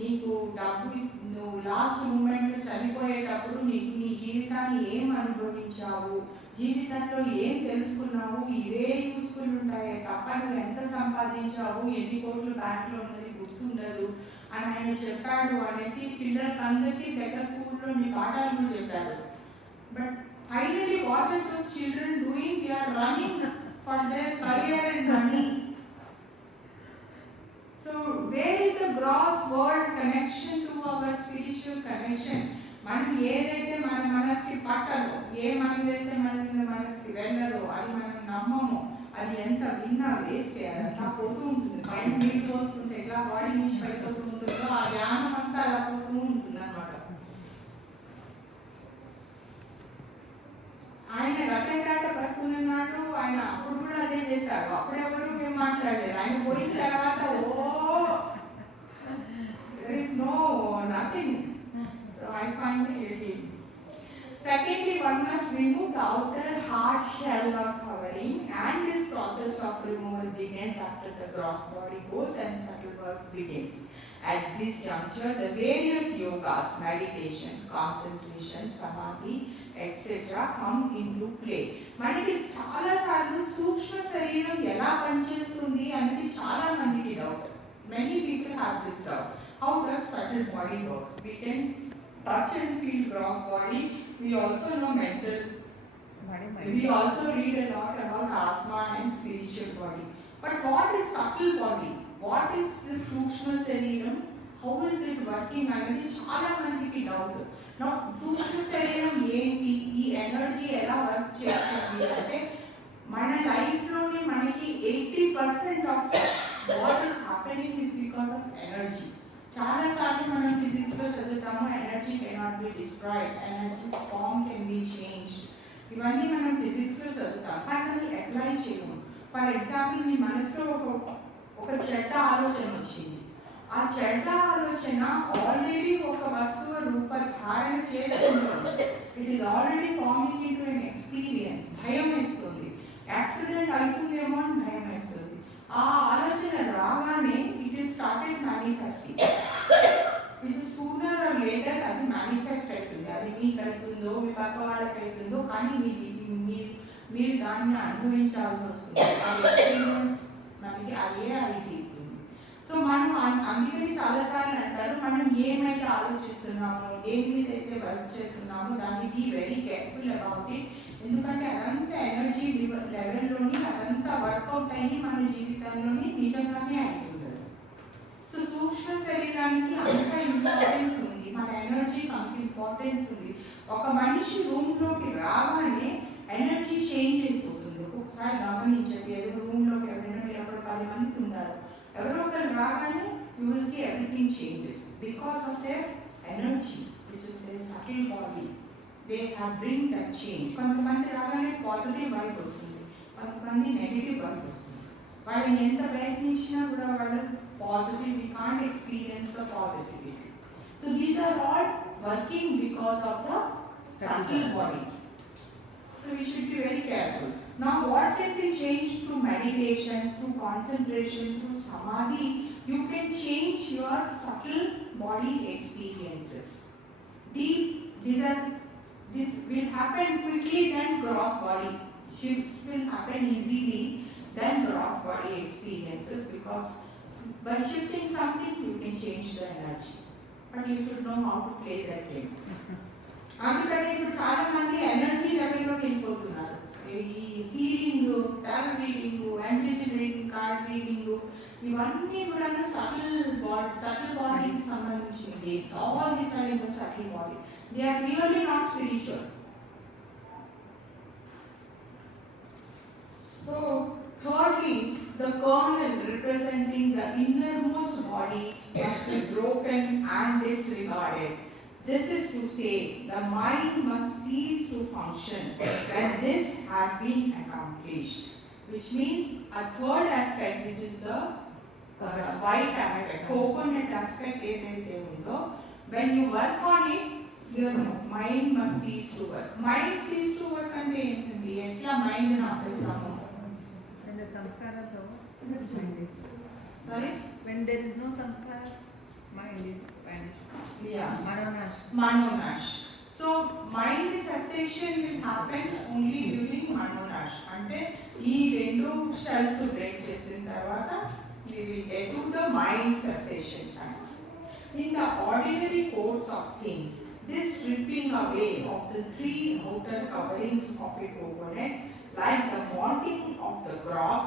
నీకు డబ్బు, నువ్వు లాస్ట్ మూమెంట్లో చనిపోయేటప్పుడు నీకు నీ జీవితాన్ని ఏం అనుభవించావు, జీవితంలో ఏం తెలుసుకున్నావు, ఇవే యూస్ఫుల్ ఉంటాయి తప్ప నువ్వు ఎంత సంపాదించావు, ఎన్ని కోట్లు బ్యాంక్లో ఉన్నది గుర్తుండదు అని ఆయన చెప్పాడు అనేసి పిల్లలందరికీ పెద్ద స్కూల్లో మీ పాఠాలు కూడా చెప్పారు. But finally what are those children doing? They are running for their career and money. So where is the gross world connection to our spiritual connection? మనం ఏదైతే మన మనసుకి పట్టదో, ఏ మనదైతే మన మనసుకి వెళ్ళదో, అది మనం నమ్మమో, అది ఎంత విన్నా వేస్ట్. అట్లా పోతూ ఉంటుంది. పైన నీళ్ళు పోసుకుంటే ఎట్లా బాడీ నుంచి పడిపోతూ ఉంటుందో ఆ ధ్యానం అంతా అలా పోతూ ఉంటుంది అన్నమాట. ఆయన రతన్ టాటా పట్టుకున్నాడు, ఆయన అప్పుడు కూడా అదే చేశాడు. అప్పుడెవరు ఏం మాట్లాడలేదు. ఆయన పోయిన తర్వాత there is no nothing. So I find it. Secondly, one must remove the outer hard shell of covering, and this process of removal begins after the gross body goes and subtle work begins. At this juncture, the various yogas, meditation, concentration, samadhi, etc. come into play. మనకి చాలా సార్లు సూక్ష్మ శరీరం ఎలా పనిచేస్తుంది అనేది చాలా మందికి doubt. Many people have this doubt. How does subtle body works? We can touch and feel gross body. We also know mental. We also read a lot about Atma and spiritual body. But what is subtle body? What is this sukshma శరీరం? How is it working అనేది చాలా మందికి డౌట్. సూక్ష్మ శరీరం ఏంటి, ఈ ఎనర్జీ ఎలా వర్క్ చేస్తుంది అంటే మన లైఫ్లోని మనకి 80% of what is happening is because of energy. చాలా సార్లు మనం ఫిజిక్స్లో చదువుతాము energy cannot be destroyed, energy form can be changed. ఇవన్నీ మనం ఫిజిక్స్లో చదువుతాం, కానీ మనం అప్లై చేయము. ఫర్ ఎగ్జాంపుల్ మీ మనసులో ఒక చెడ్డ ఆలోచన వచ్చింది. ఆ చెడ్డ ఆలోచన ఆల్రెడీ ఒక వస్తువు రూపధారణ చేస్తుంది. It is already farming in to an experience. భయం వేస్తుంది, యాక్సిడెంట్ అవుతుందేమో అని భయం వేస్తుంది. ఆ ఆలోచన రాగానే ఇట్ ఈస్ స్టార్టెడ్ మేనిఫెస్టింగ్. ఇది సూనర్ ఆర్ లేటర్ అది మేనిఫెస్ట్ అవుతుంది. అది మీకు అవుతుందో మీ పక్క వాళ్ళకి అవుతుందో కానీ మీరు దాన్ని అనుభవించాల్సి వస్తుంది. ఆ ఎక్స్పీరియన్స్ మనకి అదే అది తీరుతుంది. సో మనం అందుకని చాలాసార్లు అంటారు మనం ఏమైతే ఆలోచిస్తున్నామో, దేని మీద అయితే వర్క్ చేస్తున్నామో దాన్ని be very careful about it. ఎందుకంటే అదంతా ఎనర్జీ లెవెల్లోని అదంతా వర్కౌట్ అయ్యి మన జీవితంలోని నిజంగానే అవుతుంది. సో సూక్ష్మ శరీరానికి అంత ఇంపార్టెన్స్ ఉంది, మన ఎనర్జీకి అంత ఇంపార్టెన్స్ ఉంది. ఒక మనిషి రూమ్లోకి రాగానే ఎనర్జీ చేంజ్ అయిపోతుంది. ఒకసారి గమనించండి, ఏదో రూమ్లోకి ఎవరైనా మీరు అప్పుడు 10 మంది ఉన్నారు, ఎవరో ఒకరు రాగానే you will see everything changes because of their energy which is their subtle body. They have bring that change. కొంతమంది రాగానే పాజిటివ్ వైబ్ వస్తుంది, కొంతమంది నెగిటివ్ వైబ్ వస్తుంది. వాళ్ళని ఎంత ప్రయత్నించినా కూడా వాళ్ళు positive, we can't experience the positivity. So these are all working because of the subtle body. So we should be very careful. Now what can be changed through meditation, through concentration, through samadhi? You can change your subtle body experiences. This will happen quickly, then gross body shifts will happen easily, then gross body experiences, because by shifting something you can change the energy. But you should know how to play that game. అందుకని ఇప్పుడు చాలా మంది ఎనర్జీ లెవెల్లోకి వెళ్ళిపోతున్నారు. ఈ healing, tarot reading, angelic reading, card reading, ఇవన్నీ కూడా subtle బాడీకి సంబంధించిన games. All these are in the subtle body. They are really not spiritual. So, thirdly, the kernel representing the innermost body must be broken and disregarded. This is to say, the mind must cease to function when this has been accomplished. Which means a third aspect, which is the white aspect, coconut aspect, when you work on it, your mind must cease to work. Mind cease to work and etla mind na apestamo. When the samskaras are, mind is. Sorry? When there is no samskaras, mind is vanished. Yeah. Manonash. So mind cessation will happen only during manonash. అంటే ఈ రెండు shells break చేసిన తర్వాత we will get to the mind cessation time. In the ordinary course of things, this stripping away of the three outer coverings of a coconut, like the molding of the gross,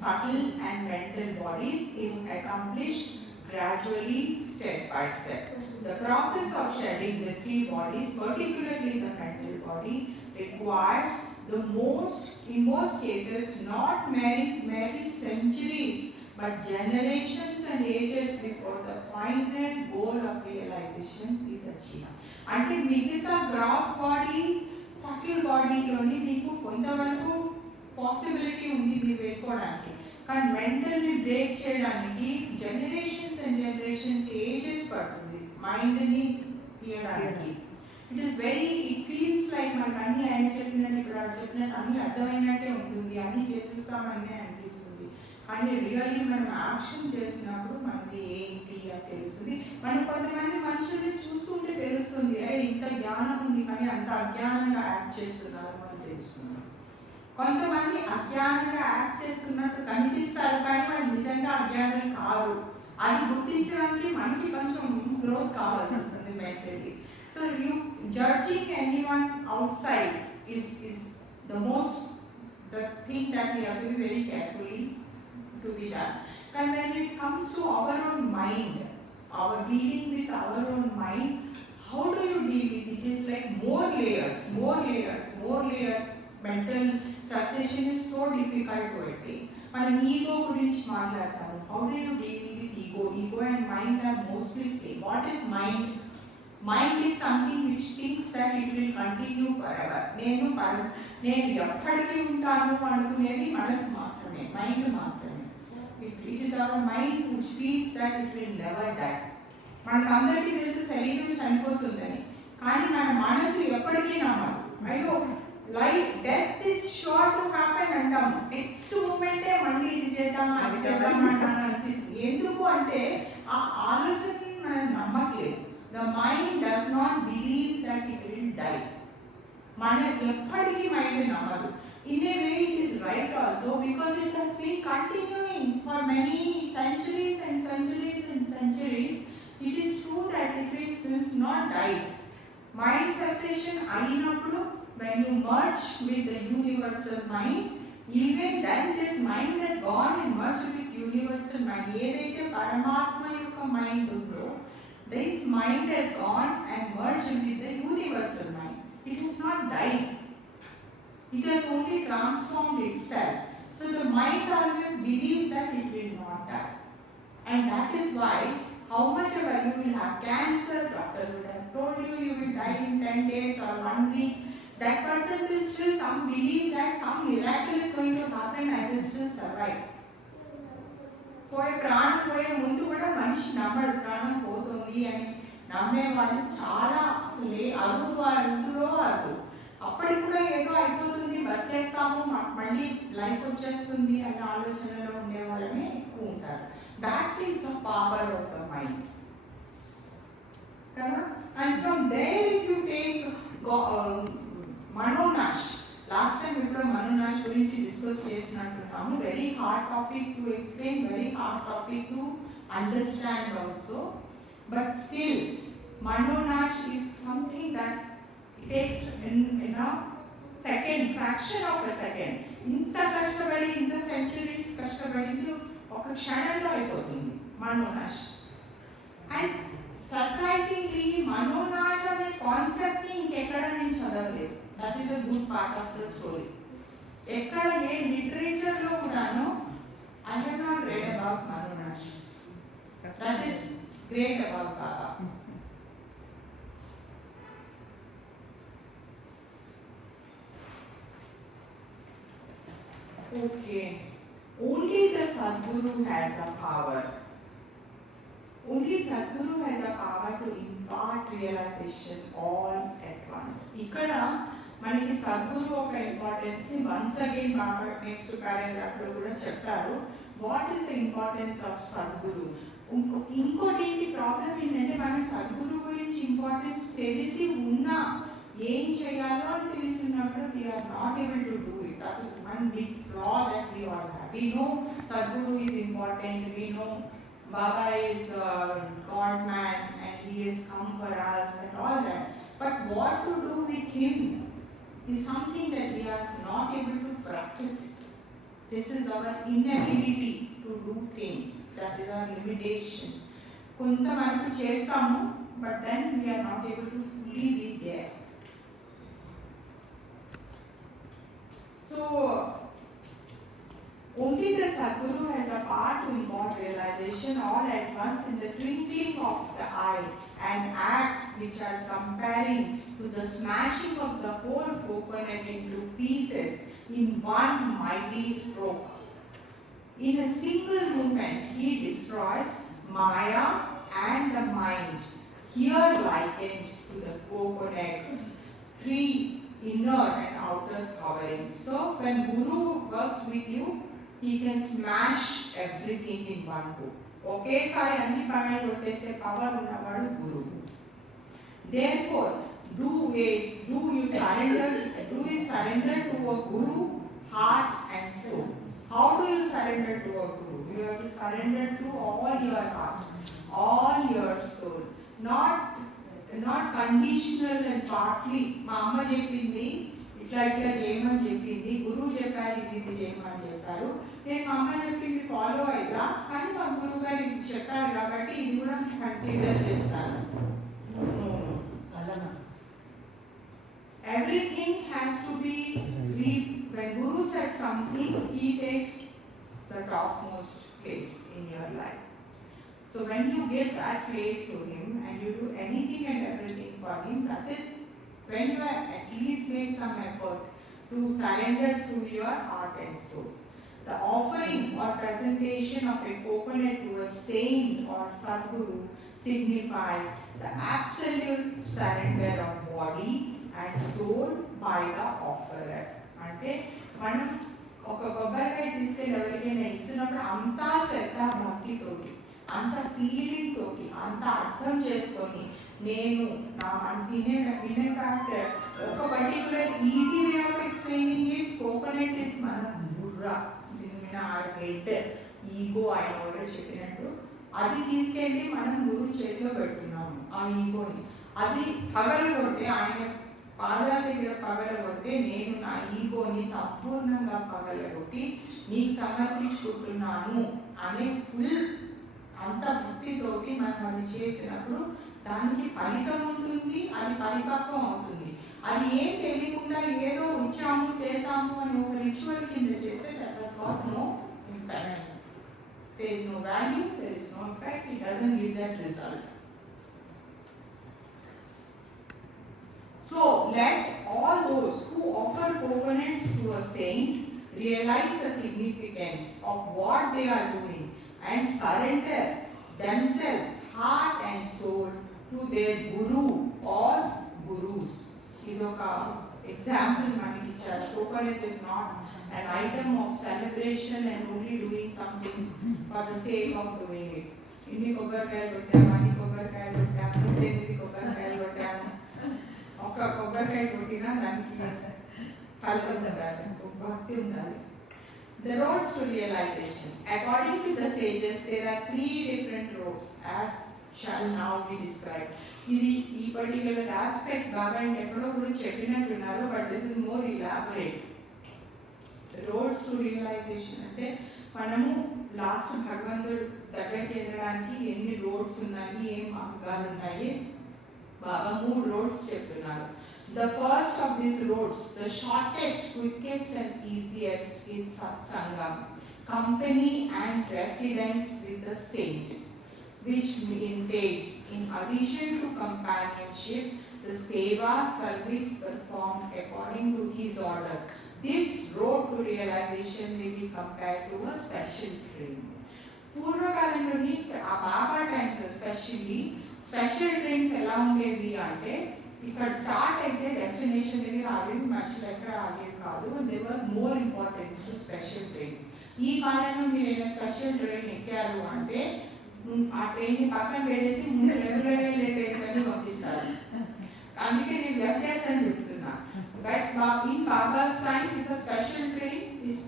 subtle and mental bodies, is accomplished gradually, step by step. The process of shedding the three bodies, particularly the mental body, requires in most cases, not merely centuries, but generations and ages before the final goal of realization is achieved. అంటే మిగతా gross body, subtle బాడీలోని మీకు కొంతవరకు పాసిబిలిటీ ఉంది మీరు వెళ్ళిపోవడానికి. కానీ మెంటల్ని బ్రేక్ చేయడానికి జనరేషన్స్ అండ్ జనరేషన్స్ ఏజెస్ పడుతుంది మైండ్ని తీయడానికి. ఇట్ ఫీల్స్ లైక్ మనకు అన్ని ఆయన చెప్పినట్టు ఇప్పుడు ఆయన చెప్పినట్టు అన్ని అర్థమైనట్టే ఉంటుంది, అన్ని చేసేస్తామని అనిపిస్తుంది. కానీ రియల్లీ మనం యాక్షన్ చేసినప్పుడు మనకి ఏంటి అని తెలుస్తుంది. మనం కొంతమంది మనుషుల్ని చూస్తుంటే తెలుస్తుంది, ఇంత జ్ఞానం ఉంది కానీ అంత అజ్ఞానంగా యాక్ట్ చేస్తున్నారు అని తెలుస్తుంది. కొంతమంది అజ్ఞానంగా యాక్ట్ చేస్తున్నట్టు కనిపిస్తారు కానీ వాళ్ళు నిజంగా అజ్ఞానం కాదు. అది గుర్తించడానికి మనకి కొంచెం గ్రోత్ కావాల్సి వస్తుంది mentally. So you judging anyone outside is the thing that we have to be very carefully to be done. And when it comes to our own mind, our dealing with our own mind, how do you deal with it? It is like more layers. Mental cessation is so difficult to attain. మనం ఈగో గురించి మాట్లాడతాము. How do you deal with ego? Ego and mind are mostly same. What is mind? Mind is something which thinks that it will continue forever. నేను ఎప్పటికీ ఉంటాను అనుకునేది మనసు మాత్రమే, మైండ్ మాత్రమే. It is our mind which feels that it will never die. మనకందరికీ తెలుసు శరీరం చనిపోతుందని, కానీ మన మనసు ఎప్పటికీ నమ్మదు. అయ్యో life death is sure to happen అంటాము. నెక్స్ట్ మూమెంటే మళ్ళీ ఇది చేద్దామా అది చేద్దామా అనిపిస్తుంది. ఎందుకు అంటే ఆ ఆలోచనని మనం నమ్మట్లేదు. The mind does not believe that it will die. మన ఎప్పటికీ మైండ్ నమ్మదు. In a way it is right also, because it has been continuing for many centuries and centuries and centuries. It is true that it will not die. Mind cessation ayinappudu, when you merge with the universal mind, even then this mind has gone and merged with universal mind. Edaithe paramatma yokka mind undo, this mind has gone and merged with the universal mind. It has not died. It has only transformed itself. So the mind always believes that it will not die. And that is why, how much ever you will have cancer, doctor would have told you will die in 10 days or 1 week, that person will still believe that some miracle is going to happen, I will still survive. ప్రాణం పోయే ముందు కూడా మనిషి నమ్మడు ప్రాణం పోతుంది అని. నమ్మేవాళ్ళు చాలా అరుగులో అరుగు. అప్పటికి కూడా ఏదో అయిపోతుంది, బతికేస్తాము, మళ్ళీ లైఫ్ వచ్చేస్తుంది అనే ఆలోచనలో ఉండే వాళ్ళనే ఎక్కువ ఉంటారు. That is the power of the mind కదా. And from there if you take manonash, last time ఇప్పుడు మనోనాష్ గురించి డిస్కస్ చేసినట్టున్నాము. Very hard topic to explain, very hard topic to understand also. But still manonash is something that takes in a second, fraction of a second. ఇంత కష్టపడి ఇంత సెంచురీస్ కష్టపడింది ఒక క్షణంలో అయిపోతుంది మనోనాశ. అండ్ సర్ప్రైజింగ్లీ మనోనాశ అనే కాన్సెప్ట్ని ఇంకెక్కడ నేను చదవలేదు. That is the good part of the story. ఎక్కడ ఏ లిటరేచర్లో కూడాను I have not read about manonash. That is great about Baba. Okay, only the Sadguru has the power. Only Sadguru has the power to impart realization all at once. ఇక్కడ మనకి సద్గురు ఒక importance ని once again Baba next paragraph లో కూడా చెప్తారు. What is the importance of Sadguru? ఇంకోటి ఏంటి ప్రాబ్లం ఏంటంటే మనం సద్గురు గురించి ఇంపార్టెన్స్ తెలిసి ఉన్నా ఏం చేయాలో అని తెలిసినప్పుడు we're not able to do it. That is one big flaw that we all have. We know Sadguru is important, we know Baba is God man and he has come for us and all that. But what to do with him is something that we are not able to practice it. This is our inability to do things. That is our limitation. Konta manaku chestamu, but then we are not able to fully be there. So only the Sadguru has the power to impart realization all at once in the twinkling of the eye, and act which are comparing to the smashing of the whole coconut into pieces in one mighty stroke. In a single movement, he destroys Maya and the mind, here likened to the coconut's three inner and outer coverings. So when Guru works with you, he can smash everything in one go. Okay, sorry, anni pangal kottese power unnavadu Guru. Therefore, do you surrender to a Guru, heart and soul. How do you surrender to a Guru? You have to surrender to all your heart, all your soul. Not conditional and partly. Ma amma cheppindi ఇట్లా చేయమని చెప్పింది, గురువు చెప్పారు ఇది చేయమని చెప్పారు, నేను మా అమ్మ చెప్పింది ఫాలో అయ్యా, కానీ మా గురువు గారు ఇది చెప్పారు కాబట్టి ఇది కూడా కన్సిడర్ చేస్తాను. Everything has to be, when Guru says something, he takes the topmost place in your life. So when you give that place to him and you do anything and everything for him, that is when you have at least made some effort to surrender through your heart and soul. The offering or presentation of a coconut to a saint or Sadguru signifies the absolute surrender of body and soul by the offerer. అంటే మనం ఒక కొబ్బరికాయ తీసుకెళ్ళి ఎవరికైనా ఇస్తున్నప్పుడు అంతా శ్రద్ధ భక్తితోటి, అంత ఫీలింగ్ తోటి, అంత అర్థం చేసుకొని నేను నా మనసు ఇన్ ఫ్యాక్ట్ ఒక particular easy way of explaining is coconut is మన బుర్ర, దీని మీద హెడ్, ఈగో ఆయన ఆల్రెడీ చెప్పినట్టు అది తీసుకెళ్ళి మనం గురువు చేతిలో పెడుతున్నాము. ఆ ఈగోని అది పగలగొడితే, ఆయన పాదాల దగ్గర పగలగొడితే నేను నా ఈగోని సంపూర్ణంగా పగలగొట్టి నీకు సమర్పించుకుంటున్నాను అనే ఫుల్ అంత భక్తితోటి మనం అది చేసినప్పుడు దానికి ఫలితం ఉంటుంది, అది పరిపక్వం అవుతుంది. అది ఏం తెలియకుండా ఏదో వచ్చాము చేసాము అని ఒక రిచువల్ కింద చేస్తే that was got no impact. There is no value, there is no effect, it doesn't give that result. So let all those who offer coconuts to a saint realize the significance of what they are doing and surrender themselves, heart and soul, to their guru or gurus. Idoka example maniki icharu. Coconut is not an item of celebration and only doing something for the sake of doing it. Inni కొబ్బరికాయలు కొట్టాము, అన్ని కొబ్బరికాయలు కొట్టాము, 108 కొబ్బరికాయలు కొట్టాము, ఒక కొబ్బరికాయ కొట్టినా దానికి ఫలితం ఉండాలి, భక్తి ఉండాలి. The roads to realization. According to the sages, there are 3 different roads as shall now be described. ఇది ఈ పర్టికులర్ ఆస్పెక్ట్ బాబా ఎక్కడో కూడా చెప్పినట్టున్నారు, but this is more elaborate. Roads to realisation అంటే మనము లాస్ట్ భగవంతుడు దగ్గరికి వెళ్ళడానికి ఎన్ని రోడ్స్ ఉన్నాయి, ఏం మార్గాలు ఉన్నాయి, బాబా 3 రోడ్స్ చెప్తున్నారు. The first of these roads, the shortest, quickest and easiest is satsangam, company and residence with the saint, which entails, in addition to companionship, the seva service performed according to his order. This road to realization may be compared to a special train. పూర్వకాలంలోని ఆ బాబా టైంలో special trains ఎలా ఉండేవి అంటే ఇక్కడ స్టార్ట్ అయితే డెస్టినేషన్ దగ్గర ఆగేది, మధ్యలో ఎక్కడ ఆగేది కాదు. They was more importance to special trains. ఈ కాలంలో మీరు ఏదైనా స్పెషల్ ట్రైన్ ఎక్కారు అంటే ఆ ట్రైన్ పక్కన పెట్టేసి ముందు రెగ్యులర్ వెళ్ళే ట్రైన్స్ అని పంపిస్తారు. అందుకే నేను వ్యత్యాసం చెప్తున్నా. But in babas time if a special train is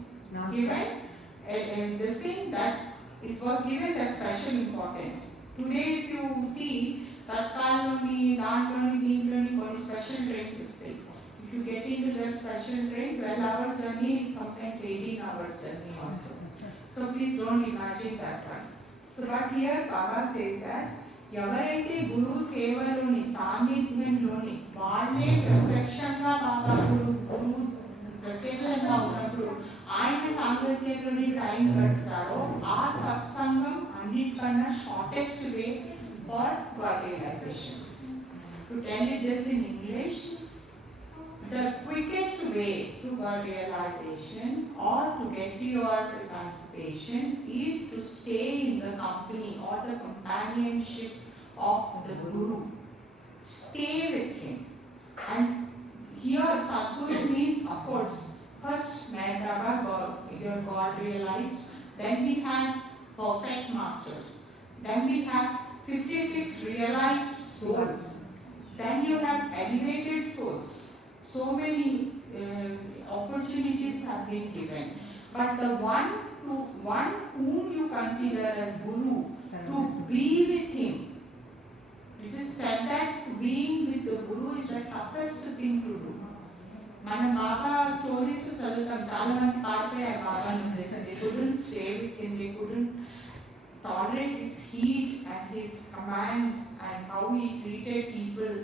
given and this thing that it was given that special importance. Today if you see తత్కాలంలోని దాంట్లోని దీంట్లోని కొన్ని స్పెషల్ ట్రైన్స్ వస్తాయి. If you get into that special train, 12 hours journey is sometimes 18 hours journey also. So please don't imagine that one. So but here Baba says that ఎవరైతే గురు సేవలోని సాన్నిధ్యంలోని వాళ్ళే ప్రత్యక్షంగా బాబా గురు ప్రత్యక్షంగా ఉన్నప్పుడు ఆయన సాంగత్యంలోని టైం గడుపుతారో ఆ సత్సంగం అన్నిటికన్నా shortest way for God realization. To tell it this in English, the quickest way to God realization or to get to your emancipation is to stay in the company or the companionship of the Guru. Stay with him. And here Sadguru means, of course, first Meherbaba your God realized, then we had perfect masters, then we have 56 realized souls, then you have elevated souls. So many opportunities have been given, but the one whom you consider as Guru, to be with him, it is said that being with the Guru is the toughest thing to do. మనం బాబా స్టోరీస్ చదువుతాం, చాలా మంది పారిపోయారు బాబాను ఉద్దేశం. They couldn't stay with him, they couldn't tolerate his heat and his commands and how he treated people.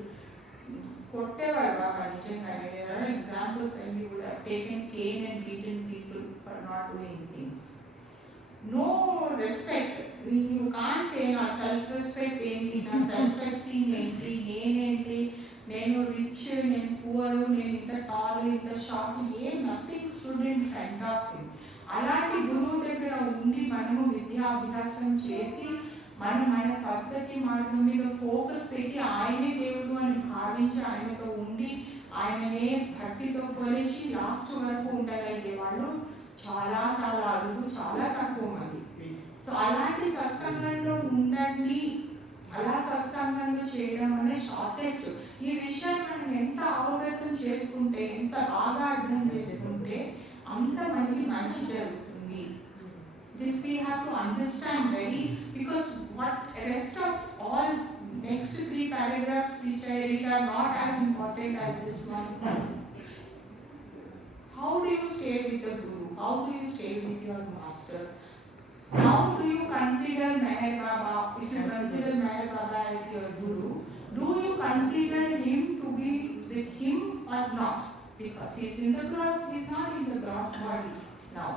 కొట్టేవాడు బాబా నిజంగానే. There are examples when he would have taken cane and beaten people for not doing things. No respect. You can't say నా self respect ఏంటి, నా self esteem ఏంటి, నేనేంటి, నేను రిచ్, నేను పూర్, నేను ఇంత టాల్, ఇంత short, nothing student front of him. అలాంటి గురువు దగ్గర ఉండి మనము విద్యాభ్యాసం చేసి మన సద్గతి మార్గం మీద ఫోకస్ పెట్టి ఆయనే దేవుడు అని భావించి ఆయనతో ఉండి ఆయననే భక్తితో కొలిచి లాస్ట్ వరకు ఉండగలిగే వాళ్ళు చాలా చాలా అరుదు, చాలా తక్కువ మంది. సో అలాంటి సత్సంగంలో ఉండండి, అలా సత్సంగంలో చేయడం అనే షార్టెస్ట్. ఈ విషయాన్ని మనం ఎంత అవగతం చేసుకుంటే, ఎంత బాగా అర్థం చేసుకుంటే అంత మనకి మంచి జరుగుతుంది. This we have to understand very, because what rest of all next 3 paragraphs which I read are not as important as this one is. How do you stay with the Guru? How do you stay with your master? How do you consider Meherbaba? If you consider Meherbaba as your Guru, do you consider him to be with him or not? Because he is in the gross, he is not in the gross body now.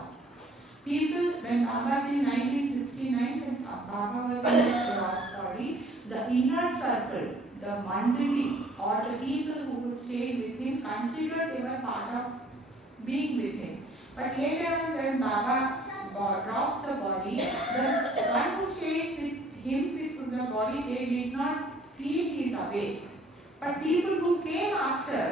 People, when Baba in 1969, when Baba was in the gross body, the inner circle, the mandali or the people who stayed with him considered they were part of being with him. But later on when Baba dropped the body, the one who stayed with him with the body, they did not feel he is away. But people who came after,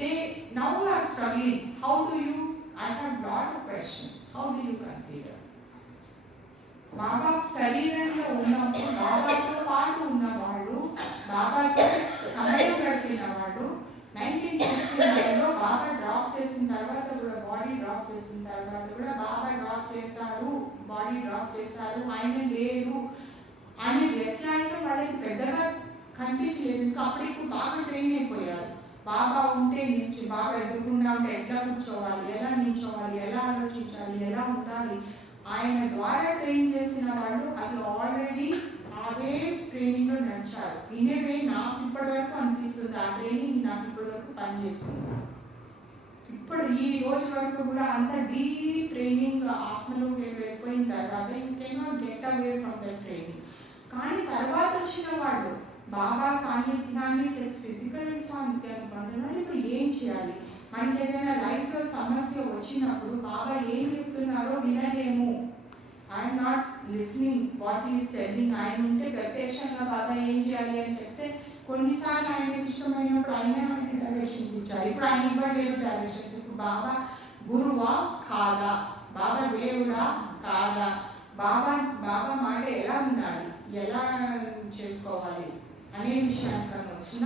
they now are struggling. How do you, I have lot of questions. How do you consider? బాబా శరీరంలో ఉన్నప్పుడు బాబాతో పాటు ఉన్నవాడు, బాబాతో సమయం గడిపిన వాడు 1969లో బాబా డ్రాప్ చేసిన తర్వాత కూడా, బాడీ డ్రాప్ చేసిన తర్వాత కూడా బాబా డ్రాప్ చేశారు, బాడీ డ్రాప్ చేశారు, ఆయన లేరు అనే వ్యత్యాసం వాళ్ళకి పెద్దగా కనిపించలేదు. ఇంకా అప్పటికి బాగా ట్రైన్ అయిపోయారు. బాబా ఉంటే నిల్చు, బాబా ఎదుర్కొండా ఉంటే ఎట్లా కూర్చోవాలి, ఎలా నిల్చోవాలి, ఎలా ఆలోచించాలి, ఎలా ఉండాలి, ఆయన ద్వారా ట్రైన్ చేసిన వాళ్ళు అది ఆల్రెడీ అదే ట్రైనింగ్లో నడిచారు. ఇనేవే నాకు ఇప్పటి వరకు అనిపిస్తుంది ఆ ట్రైనింగ్ నాకు ఇప్పటి వరకు పనిచేస్తుంది. ఇప్పుడు ఈ రోజు వరకు కూడా అంత డీప్ ట్రైనింగ్ ఆత్మలో వెళ్ళిపోయిన తర్వాత you cannot get away from the training. కానీ తర్వాత వచ్చిన వాళ్ళు బాబా సాన్నిధ్యాన్ని ప్లస్ ఫిజికల్ సాన్నిధ్యాన్ని పొందడం ఇప్పుడు ఏం చేయాలి, మనకి ఏదైనా లైఫ్లో సమస్య వచ్చినప్పుడు బాబా ఏం చెప్తున్నారో వినలేము. I'm not listening what is telling. ఆయన ఉంటే ప్రత్యక్షంగా బాబా ఏం చేయాలి అని చెప్తే కొన్నిసార్లు ఆయన ఇష్టమైనప్పుడు ఆయన మనకి డైరెక్షన్స్ ఇచ్చారు. ఇప్పుడు ఆయన ఇవ్వలేదు డైరెక్షన్స్. ఇప్పుడు బాబా గురువా కాదా, బాబా దేవుడా కాదా, బాబా బాబా మాట ఎలా ఉండాలి, ఎలా చేసుకోవాలి అనే విషయానికి వచ్చిన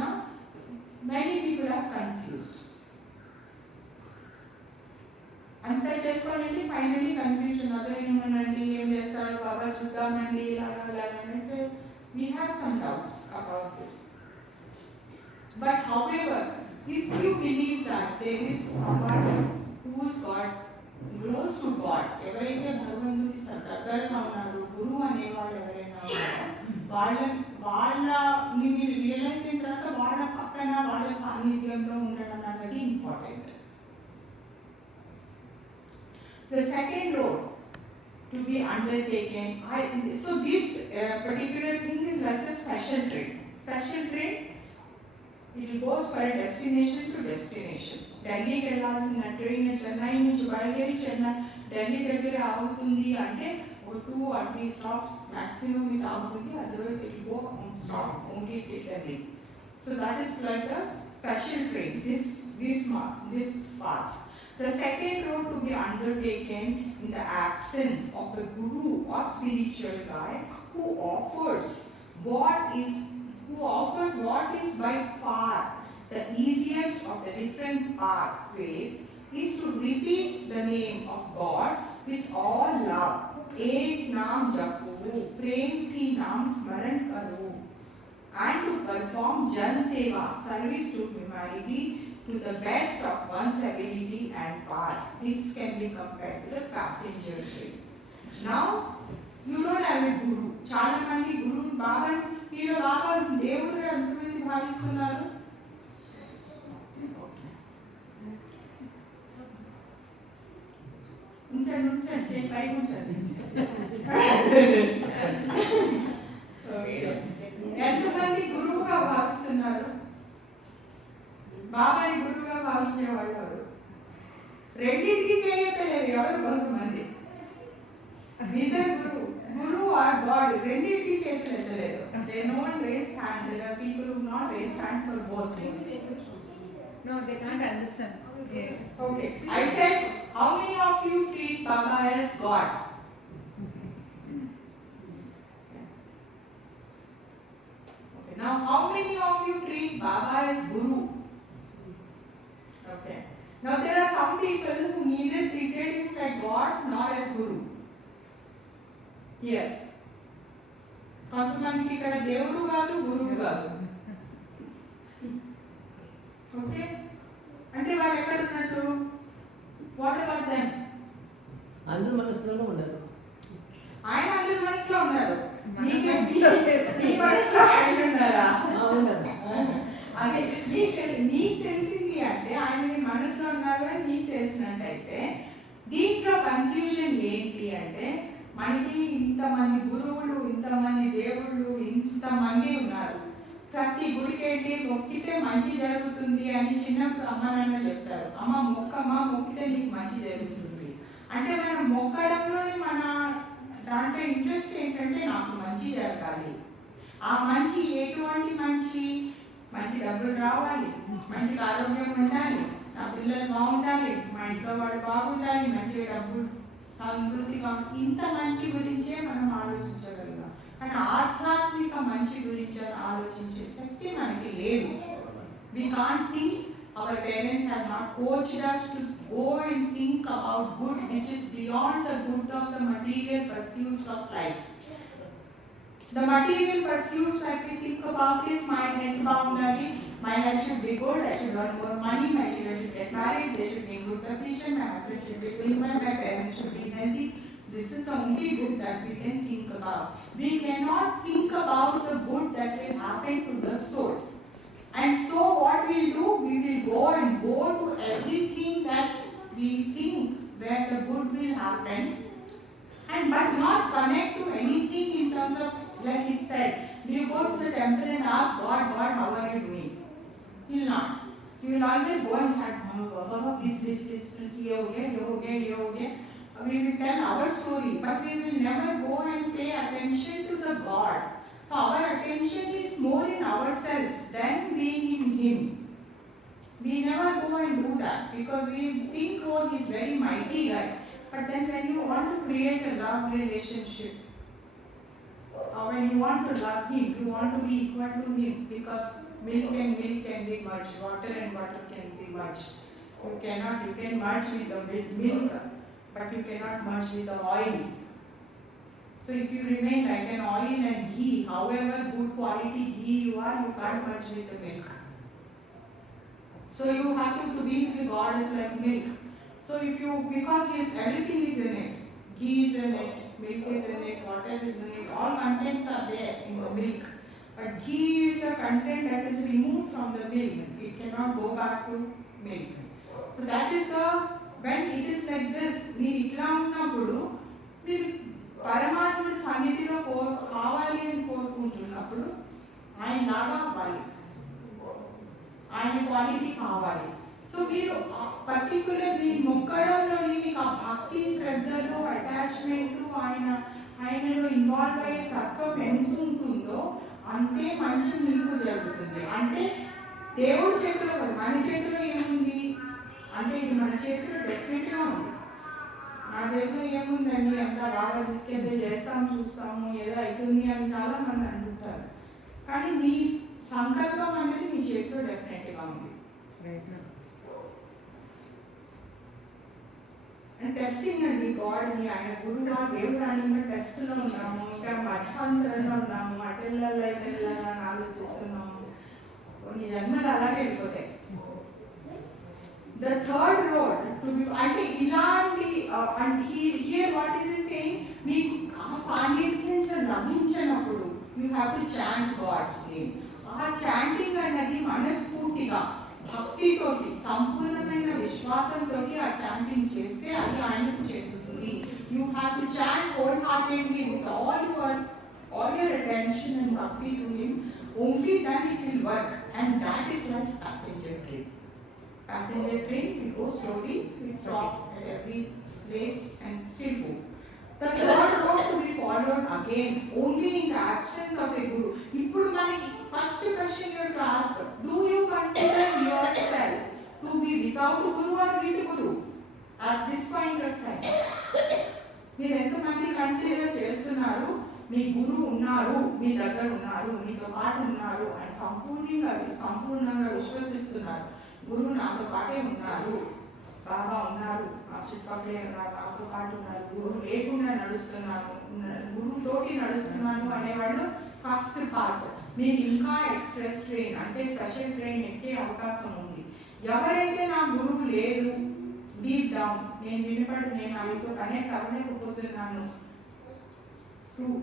మెనీ పీపుల్ ఆర్ కన్ఫ్యూజ్డ్. అంతా చేసుకోవాలండి ఫైనలీ కన్ఫ్యూజన్. అదేమోనండి ఏం చేస్తారు బాబా చూద్దామండి ఇలాగా అనేసి we have some doubts about this. But however, if you believe that there is someone who is God, close to God, ఎవరైతే భగవంతుడి దగ్గరగా ఉన్నారు, గురువు అనేవాళ్ళు ఎవరైనా ఉన్నారు, వాళ్ళని మీరు రియలైజ్ అయిన తర్వాత వాళ్ళ పక్కన వాళ్ళ సాన్నిధ్యంలో ఉండడం అనేది important. The second road to be undertaken, so this particular thing is like a special train. Special train, it goes for a destination to destination. ఢిల్లీకి వెళ్ళాల్సిన ట్రైన్ చెన్నై నుంచి బయలుదేరి ఢిల్లీ దగ్గర ఆగుతుంది అంటే ఒక 2 or 3 స్టాప్స్ మ్యాక్సిమం ఇది ఆగుతుంది. Otherwise it go stop only Delhi. So that is like a special train, this part. The second road to be undertaken in the absence of the guru or spiritual guide who offers what is by far the easiest of the different pathways is to repeat the name of God with all love. Ek naam japo, prem ki naam smaran karo, and to perform jan seva, service to humanity, to the best of one's ability and power. This can be compared to the passenger train. Now, you don't have a guru. చాలా మంది గురువు బాబా వీళ్ళు బాబా దేవుడుగా ఎంతమంది భావిస్తున్నారు? ఉంచండి పైకి ఉంచండి. ఎంతమంది గురువుగా భావిస్తున్నారు? బాబాని గురువుగా భావించేవాళ్ళు ఎవరు? రెండింటికి చేయలేదు ఎవరు? కొంతమంది. ఇద్దరు గురువు ఆర్ గాడ్ రెండింటికి చేయలేదు. They no one raised hand. There are people who not raised hand for both. No, they can't understand. Yes. Okay. I said, how many of you treat Baba as God? Okay. Now, how many of you treat Baba as Guru? Okay. Now, there are some people who neither treated him like God nor as Guru. Here. కొంతమందికి ఇక్కడ దేవుడు కాదు, గురువు కాదు. ఓకే, అంటే వాళ్ళు ఎక్కడ ఉన్నట్టు? What about them? అందరూ మనసులోనే ఉన్నారు. ఆయన అందరి మనసులో ఉన్నారు. నీ మనసులో ఆయన ఉన్నారా? అదే నీకు తెలిసింది అంటే ఆయన నీ మనసులో ఉన్నారు అని నీకు తెలిసినట్టయితే దీంట్లో కన్ఫ్యూజన్ ఏంటి అంటే మనకి ఇంతమంది గురువులు, ఇంతమంది దేవుళ్ళు, ఇంతమంది ఉన్నారు. ప్రతి గుడికి వెళ్ళి మొక్కితే మంచి జరుగుతుంది అని చిన్నప్పుడు అమ్మ నాన్న చెప్తారు. అమ్మ మొక్కమ్మా, మొక్కితే నీకు మంచి జరుగుతుంది అంటే మనం మొక్కడంలోని మన దాంట్లో ఇంట్రెస్ట్ ఏంటంటే నాకు మంచి జరగాలి. ఆ మంచి ఎటువంటి మంచి డబ్బులు రావాలి, మంచి ఆరోగ్యం ఉండాలి, నా పిల్లలు బాగుండాలి, మా ఇంట్లో వాళ్ళు బాగుండాలి, మంచిగా డబ్బులు సమృద్ధిగా, ఇంత మంచి గురించే మనం ఆలోచించగలుగుతాం. కానీ ఆధ్యాత్మిక మంచి గురించి ఆలోచించే శక్తి మనకి లేదు. We can't think. Our parents have not coached us to go and think about good which is beyond the good of the material pursuits of life. The material pursuits that we think about is my health boundary, my health should be good, I should earn more money, my children should get married, they should be in good position, my husband should be doing well, my parents should be healthy. This is the only good that we can think about. We cannot think about the good that will happen to the soul. And so what we'll do, we will go to everything that we think where the good will happen, and but not connect to anything in terms of, like it said, you go to the temple and ask God, how are you doing? He will not. He will always go and start, please, ye ho gaya. We will tell our story, but we will never go and pay attention to the God. So our attention is more in ourselves than being in Him. We never go and do that because we think, oh, He's very mighty guy. But then when you want to create a love relationship, or when you want to love Him, you want to be equal to Him, because milk and milk can be merged, water and water can be merged. You can merge with the milk, but you cannot merge with the oil. So if you remain like an oil and ghee, however good quality ghee you are, you can't merge with the milk. So you have to be with God is like milk. So if you, because everything is in it, ghee is in it, milk is in it, water is in it, all contents are there in the milk. But ghee is a content that is removed from the milk. It cannot go back to milk. So that is when it is like this, మీరు ఇట్లా ఉన్నప్పుడు మీరు పరమాత్ముడి సన్నిధిలో కావాలి అని కోరుకుంటున్నప్పుడు ఆయన లాగా అవ్వాలి, ఆయన క్వాలిటీ కావాలి. సో మీరు పర్టికులర్ మీ మొక్కడంలోని మీకు ఆ భక్తి, శ్రద్ధలు, అటాచ్మెంట్, ఆయనలో ఇన్వాల్వ్ అయ్యే తత్వం ఎంత ఉంటుందో అంతే మంచి మీకు జరుగుతుంది. అంటే దేవుడి చేతిలో, మన చేతిలో ఏముంది అంటే ఇది మన చేతిలో డెఫినెట్గా ఉంది. నా చేతిలో ఏముందండి, అంతా బాగా తీసుకెళ్తే చేస్తాము, చూస్తాము, ఏదో అవుతుంది అని చాలా మంది అంటుంటారు. కానీ మీ సంకల్పం అనేది మీ చేతిలో డెఫినెట్గా ఉంది. అండ్ టెస్టింగ్ అండి, గాడ్ని, ఆయన గురువు, దేవుడు ఆయన టెస్ట్లో ఉన్నాము, ఇంకా మధ్యాంతరంలో ఉన్నాము, అటెళ్ళాలి అని ఆలోచిస్తున్నాము, కొన్ని జన్మలు అలాగే వెళ్ళిపోతాయి. The third road to be, అంటే ఇలాంటి and here what is he saying, మీకు ఆ సాన్నిధ్యం లభించినప్పుడు you have to chant God's name. ఆ చాంటింగ్ అనేది మనస్ఫూర్తిగా, భక్తితోటి, సంపూర్ణమైన విశ్వాసంతో ఆ చాంటింగ్ చేస్తే అది ఆయనకు చెందుతుంది. You have to chant wholeheartedly with all your attention and bhakti to Him. Only then it will work, and that is like passenger train. Passenger train, we go slowly, we stop at every place and still go. The third road to be followed again only in the absence of a guru. Ippudu manaki first question you have to ask, do you consider yourself to be without a guru or with a guru at this point of time? మీరు ఎంతమంది కన్సిడర్ చేస్తున్నారు మీ గురువు ఉన్నారు, మీ దగ్గర ఉన్నారు, మీతో పాటు ఉన్నారు అని సంపూర్ణంగా విశ్వసిస్తున్నారు. గురువు నాతో పాటే ఉన్నారు, బాబా ఉన్నారు, ఆ చుట్టుపక్కలే ఉన్నారు, నాతో పాటు ఉన్నారు, గురువు లేకుండా నడుస్తున్నాను, గురువుతోటి నడుస్తున్నాను అనేవాళ్ళు ఫస్ట్ పార్ట్. మీకు ఇంకా ఎక్స్ప్రెస్ ట్రైన్ అంటే స్పెషల్ ట్రైన్ ఎక్కే అవకాశం ఉంది. ఎవరైతే నా గురువు లేరు, డీప్ డౌన్ నేను ఆయనతో కనెక్ట్ అవ్వలేకపోతున్నాను,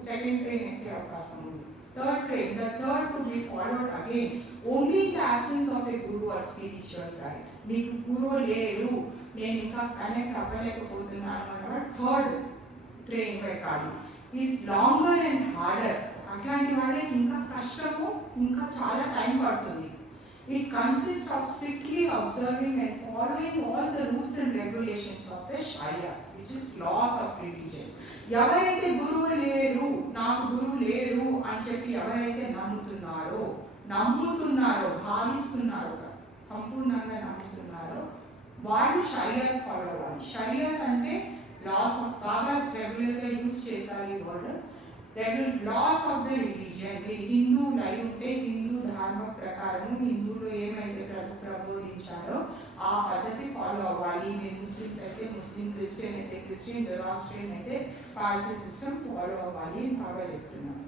సెకండ్ ట్రైన్ ఎక్కే అవకాశం ఉంది. Third train, the third to be followed again only in the absence of a guru or spiritual guide. మీకు గురువు లేరు, నేను ఇంకా కనెక్ట్ అవ్వలేకపోతున్నాను అన్నవాడు థర్డ్ ట్రైన్ పెట్టాలి. Is longer and harder. అట్లాంటి వాళ్ళకి ఇంకా కష్టము, ఇంకా చాలా టైం పడుతుంది. It consists of strictly observing and following all the rules and regulations of the Sharia, which is laws of religion. ఎవరైతే గురువు లేరు, నాకు గురువు లేరు అని చెప్పి ఎవరైతే నమ్ముతున్నారో భావిస్తున్నారో, సంపూర్ణంగా నమ్ముతున్నారో వాళ్ళు షరియత్ ఫాలో అవ్వాలి. షరియత్ అంటే లాస్ ఆఫ్, బాగా రెగ్యులర్గా యూజ్ చేశారు ఈ word, loss of the religion. Hindu life ఉంటే హిందూ ధర్మ ప్రకారం హిందువులు ఏమైతే ప్రబోధించారో ఆ పద్ధతి ఫాలో అవ్వాలి. మీరు ముస్లిమ్స్ అయితే ముస్లిం, క్రిస్టియన్ అయితే క్రిస్టియన్, జొరాస్ట్రియన్ అయితే పార్సీ సిస్టమ్ ఫాలో అవ్వాలి అని బాగా చెప్తున్నాను.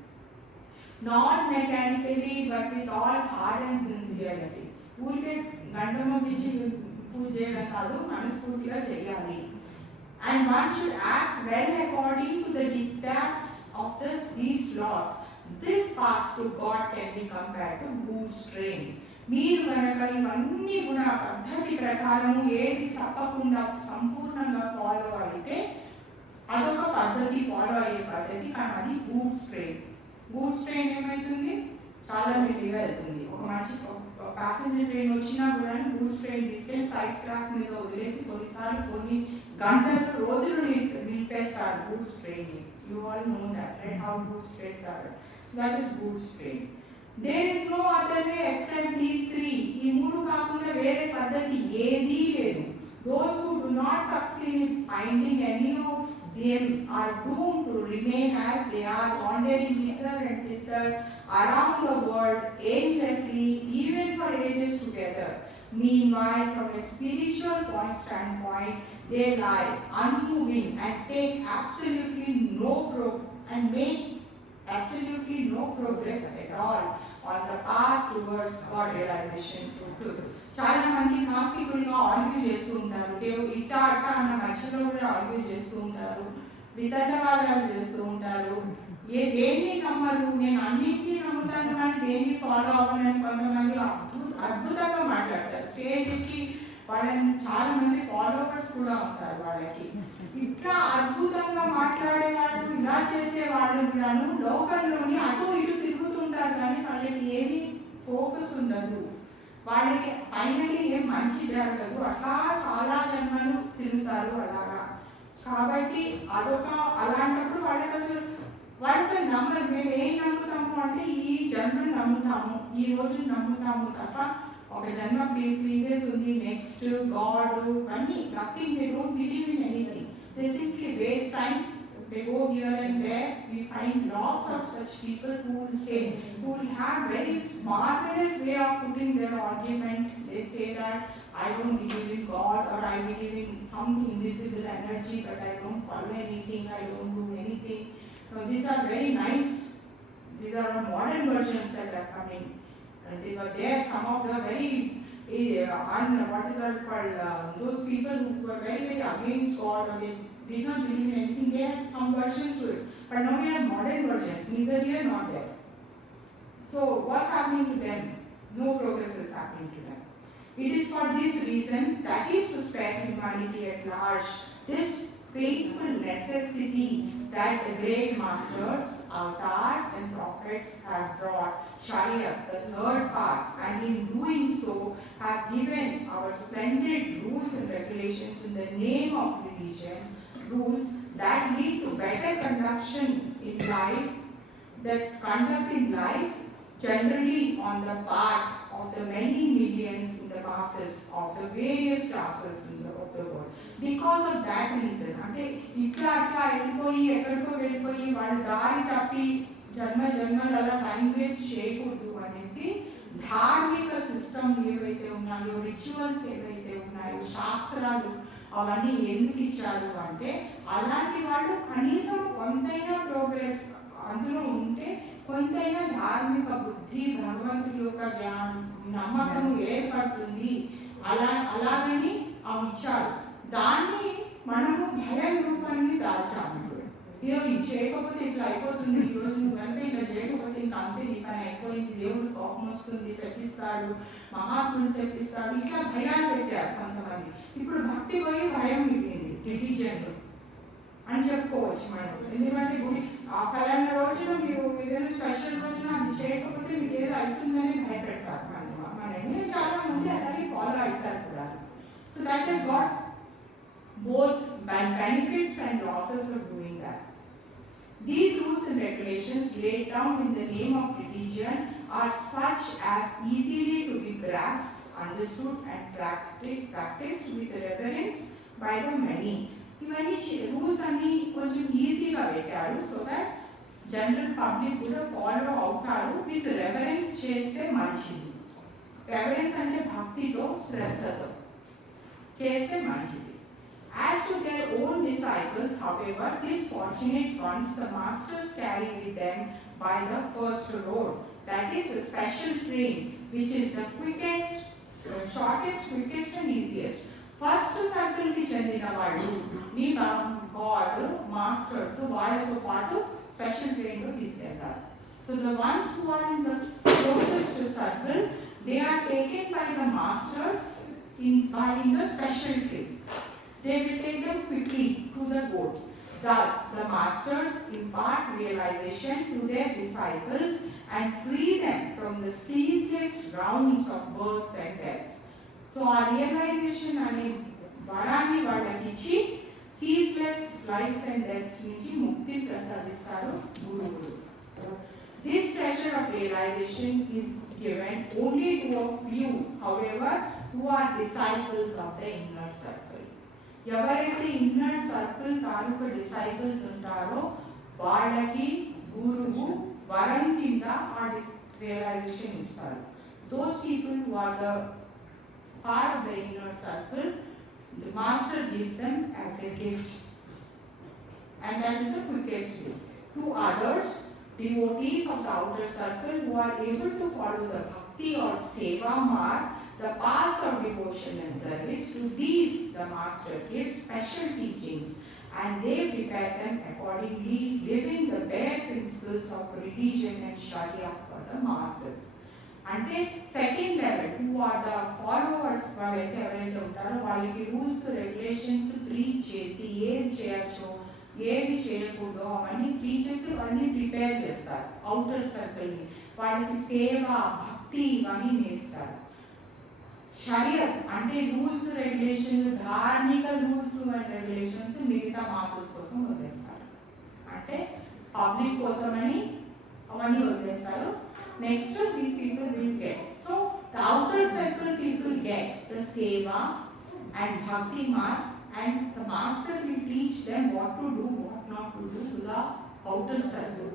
not mechanically but with all heart and sincerity. ఊరికే గంటలో పిలిచి పూజ చేయడం కాదు, మనస్ఫూర్తిగా చేయాలి. And one should act well according to the dictats of these laws. This path to God can be compared to goods train. మీరు కనుక ఇవన్నీ కూడా పద్ధతి ప్రకారము ఏది తప్పకుండా సంపూర్ణంగా ఫాలో అయితే అదొక పద్ధతి, ఫాలో అయ్యే పద్ధతి. కానీ అది గూడ్స్ ట్రైన్. గూడ్స్ ట్రైన్ ఏమవుతుంది, చాలా మెల్లిగా వెళ్తుంది. ఒక మంచి ప్యాసింజర్ ట్రైన్ వచ్చినా కూడా గూడ్స్ ట్రైన్ తీసుకెళ్ళి సైడ్ ట్రాక్ మీద వదిలేసి కొన్నిసార్లు కొన్ని గంటలు రోజులు నిలిపేస్తారు goods train. You all know that, right? How goods train travel. So that is goods train. There is no other way except these three. ఈ మూడు కాకుండా వేరే పద్ధతి ఏదీ లేదు. Those who do not succeed in finding any of them are doomed to remain as they are, wandering hither and thither around the world aimlessly, even for ages together. Meanwhile, from a spiritual standpoint, they lie unmoving and take absolutely make absolutely no progress at all on the path towards God realization through truth. చాలా మంది నాస్తికులుగా ఆర్గ్యూ చేస్తూ ఉంటారు, దేవుడు ఇట్టా అట్టా అన్న మధ్యలో కూడా ఆర్గ్యూ చేస్తూ ఉంటారు, వితండవాదాలు చేస్తూ ఉంటారు. దేన్ని నమ్మరు, నేను అన్నింటినీ నమ్ముతాను కానీ దేన్ని ఫాలో అవ్వనని కొంతమంది అద్భుతంగా మాట్లాడతారు. స్టేజ్కి వాళ్ళని చాలా మంది ఫాలోవర్స్ కూడా ఉంటారు వాళ్ళకి. ఇట్లా అద్భుతంగా మాట్లాడే వాళ్ళు, ఇలా చేసే వాళ్ళు కూడాను లోకల్లోని అటు ఇటు తిరుగుతుంటారు కానీ వాళ్ళకి ఏమీ ఫోకస్ ఉండదు. వాళ్ళకి ఫైనలీ ఏం మంచి జరగదు. అట్లా చాలా జన్మలు తిరుగుతారు అలాగా. కాబట్టి అదొక అలాంటప్పుడు వాళ్ళకి అసలు నమ్మరు. మేము ఏం నమ్ముతాము అంటే ఈ జన్మను నమ్ముతాము, ఈ రోజు నమ్ముతాము తప్ప ఒక జన్మ ప్రీవియస్ ఉంది, నెక్స్ట్ గాడ్ అన్నీ nothing. They don't believe in anything. They simply waste time. They go here and there. We find lots of such people who will say, who will have very marvelous way of putting their argument. They say that I don't believe in God, or I believe in some invisible energy, but I don't follow anything, I don't do anything. So these are very nice. These are modern versions that are coming. And they were there. Some of the very what is that called? Those people who were very, very against God, or they did not believe in anything. They had some versions to it. But now we have modern versions, neither here nor there. So what's happening to them? No progress is happening to them. It is for this reason, that is to spare humanity at large, this painful necessity that the great masters, avatars and prophets have brought Sharia, the third path, and in doing so have given our splendid rules and regulations in the name of religion, rules that lead to better conduction in life, that conduct in life generally on the part of the many millions in the masses of the various classes of the world. Because of that reason, అంటే ఇట్లా అట్లా వెళ్ళిపోయి ఎక్కడికో వెళ్ళిపోయి వాళ్ళు దారి తప్పి జన్మల టైం వేస్ట్ చేయకూడదు అనేసి ధార్మిక సిస్టమ్ ఏవైతే ఉన్నాయో, రిచువల్స్ ఏవైతే ఉన్నాయో, శాస్త్రాలు అవన్నీ ఎందుకు ఇచ్చారు అంటే అలాంటి వాళ్ళు కనీసం కొంతైనా ప్రోగ్రెస్ అందులో ఉంటే కొంతైనా ధార్మిక బుద్ధి, భగవంతుడి యొక్క నమ్మకం ఏర్పడుతుంది. అలాగని అవి ఇచ్చారు. దాన్ని మనము భయం రూపాన్ని దాచాము. ఇది చేయకపోతే ఇట్లా అయిపోతుంది, ఈరోజు నువ్వు అంటే ఇట్లా చేయకపోతే ఇంకా అంతే, నీ పని అయిపోయింది, దేవుడు కోపం వస్తుంది, శపిస్తాడు, మహాత్ముని శపిస్తాడు, ఇట్లా భయాలు పెట్టారు కొంతమంది. ఇప్పుడు భక్తి పోయి భయం మిగిలింది రిలీజియన్లో అని చెప్పుకోవచ్చు మనం. ఎందుకంటే ఆ పలానా రోజున మీరు ఏదైనా స్పెషల్ రోజున అది చేయకపోతే మీకు ఏదో అవుతుందని భయపెడతారు మనల్ని. చాలా మంది అలాగే ఫాలో అవుతారు కూడా. So that is got both benefits and losses of doing that. These rules and regulations laid down in the name of religion are such as easily to be grasped, understood and practiced with reverence by the many. ఇవన్నీ రూల్స్ అన్ని కొంచెం ఈజీగా పెట్టారు so that general public కూడా ఫాలో అవుతారు. With reverence చేస్తే మంచిది. రెవరెన్స్ అంటే భక్తితో, శ్రద్ధతో చేస్తే మంచిది. As to their own disciples, however, these fortunate ones, the masters carry with them by the first road. That is the special train, which is the quickest, shortest, quickest and easiest. First circle ki chendina vallu me God masters వాళ్ళతో పాటు special train లో తీసుకెళ్తారు. So the ones who are in the closest circle, they are taken by the masters in the special train. They will take them quickly to the goal. Thus, the masters impart realization to their disciples and free them from the ceaseless rounds of births and deaths. So, our realization ane varani vadakichi ceaseless lives and deaths nunchi mukti prasadistharu guruvulu. This treasure of realization is given only to a few, however, who are disciples of the inner circle. ఎవరైతే inner circle తాలూకు disciples ఉంటారో వాళ్ళకి గురువు వరం కింద ఆ realization ఇస్తారు. Those people who are the part of the inner circle, the master gives them as a gift, and that is the quickest way. To others, devotees of the outer circle who are able to follow the bhakti or seva marg, the paths of devotion and service, to these the master gives special teachings and they prepare them accordingly, living the bare principles of religion and sharia for the masses. అంటే second level who are the followers, వాళ్ళైతే ఎవరైతే ఉంటారో వాళ్ళకి rules regulations preach చేసి ఏది చేయొచ్చో ఏది చేయకూడదో అవన్నీ ప్రీచ్ చేసి అవన్నీ ప్రిపేర్ చేస్తారు. అవుటర్ సర్కిల్ని వాళ్ళకి సేవ భక్తి ఇవన్నీ నేర్పుతారు. షరియత్ అంటే రూల్స్ రెగ్యులేషన్స్, ధార్మిక రూల్స్ అండ్ రెగ్యులేషన్స్ మిగతా మాసెస్ కోసం వదిలేస్తారు. అంటే పబ్లిక్ కోసమని అవన్నీ వదిలేస్తారు. Next these people will get, so the outer circle people get the సేవ అండ్ భక్తి mark, and the master will teach them what to do, what not to do to the outer circle.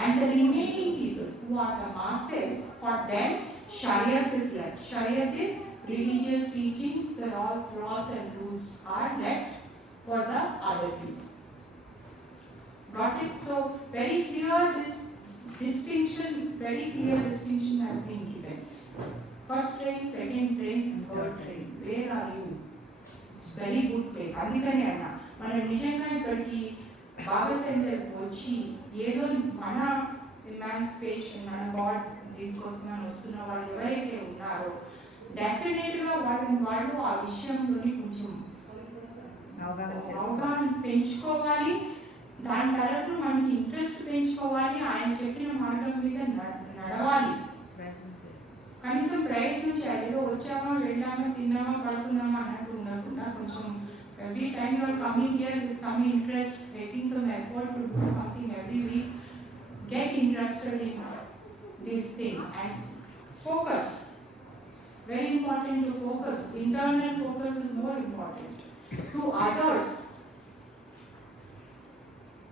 And the remaining people who are the masses, for them Shariat is left. Shariat is religious teachings, the laws and rules are left for the other people. Got it? So very clear distinction has been given. First train, second train, third train. Where are you? Very good place. అందుకనే అన్న మనం నిజంగా ఇక్కడికి బాబా సెంటర్కి వచ్చి ఏదో మన ఇమాన్సిపేషన్, మన గాడ్ దీనికోసం మనం వస్తున్న వాళ్ళు ఎవరైతే ఉన్నారో డెఫినెట్గా వాళ్ళు ఆ విషయంలోని కొంచెం అవగాహన పెంచుకోవాలి. దాని తరఫున మనకి ఇంట్రెస్ట్ పెంచుకోవాలి. ఆయన చెప్పిన మార్గం మీద నడవాలి. కనీసం ప్రయత్నం చేయాలి. ఏదో వచ్చామా, వెళ్ళామా, తిన్నామా, పడుకున్నామా అన్నట్టు ఉండకుండా కొంచెం every time you are coming here with some interest, making some effort to do something every week, get interested in this thing and focus. Very important to focus. Internal focus is more important. To others,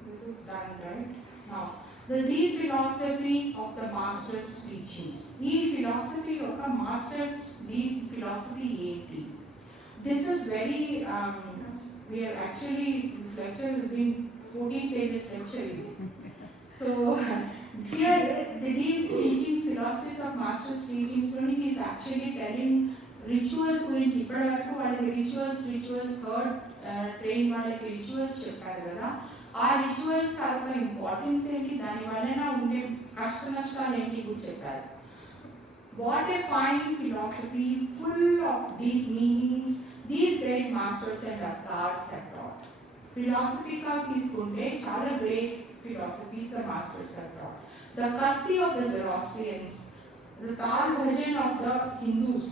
this is done, right? Now, the deep philosophy of the master's teachings. ఈ philosophy యొక్క master's deep philosophy ఏంటి? This is very, we are actually, this lecture has been 14 pages lecture. So, here the deep teachings, philosophies of master's teachings, Sonic is actually telling rituals గురించి. ఇప్పటి వరకు వాళ్ళకి rituals third train వాళ్ళకి rituals చెప్పారు కదా. ఆ రిచువల్స్ యొక్క ఇంపార్టెన్స్ ఏంటి, దాని వలన ఉండే కష్ట నష్టాలు ఏంటి కూడా చెప్పారు. What a fine philosophy full of deep meanings these great masters and avatars have taught. Philosophical తీసుకుంటే చాలా great philosophies the masters have taught. The Kasti of the Zoroastrians, the Tal Bhajan of the Hindus,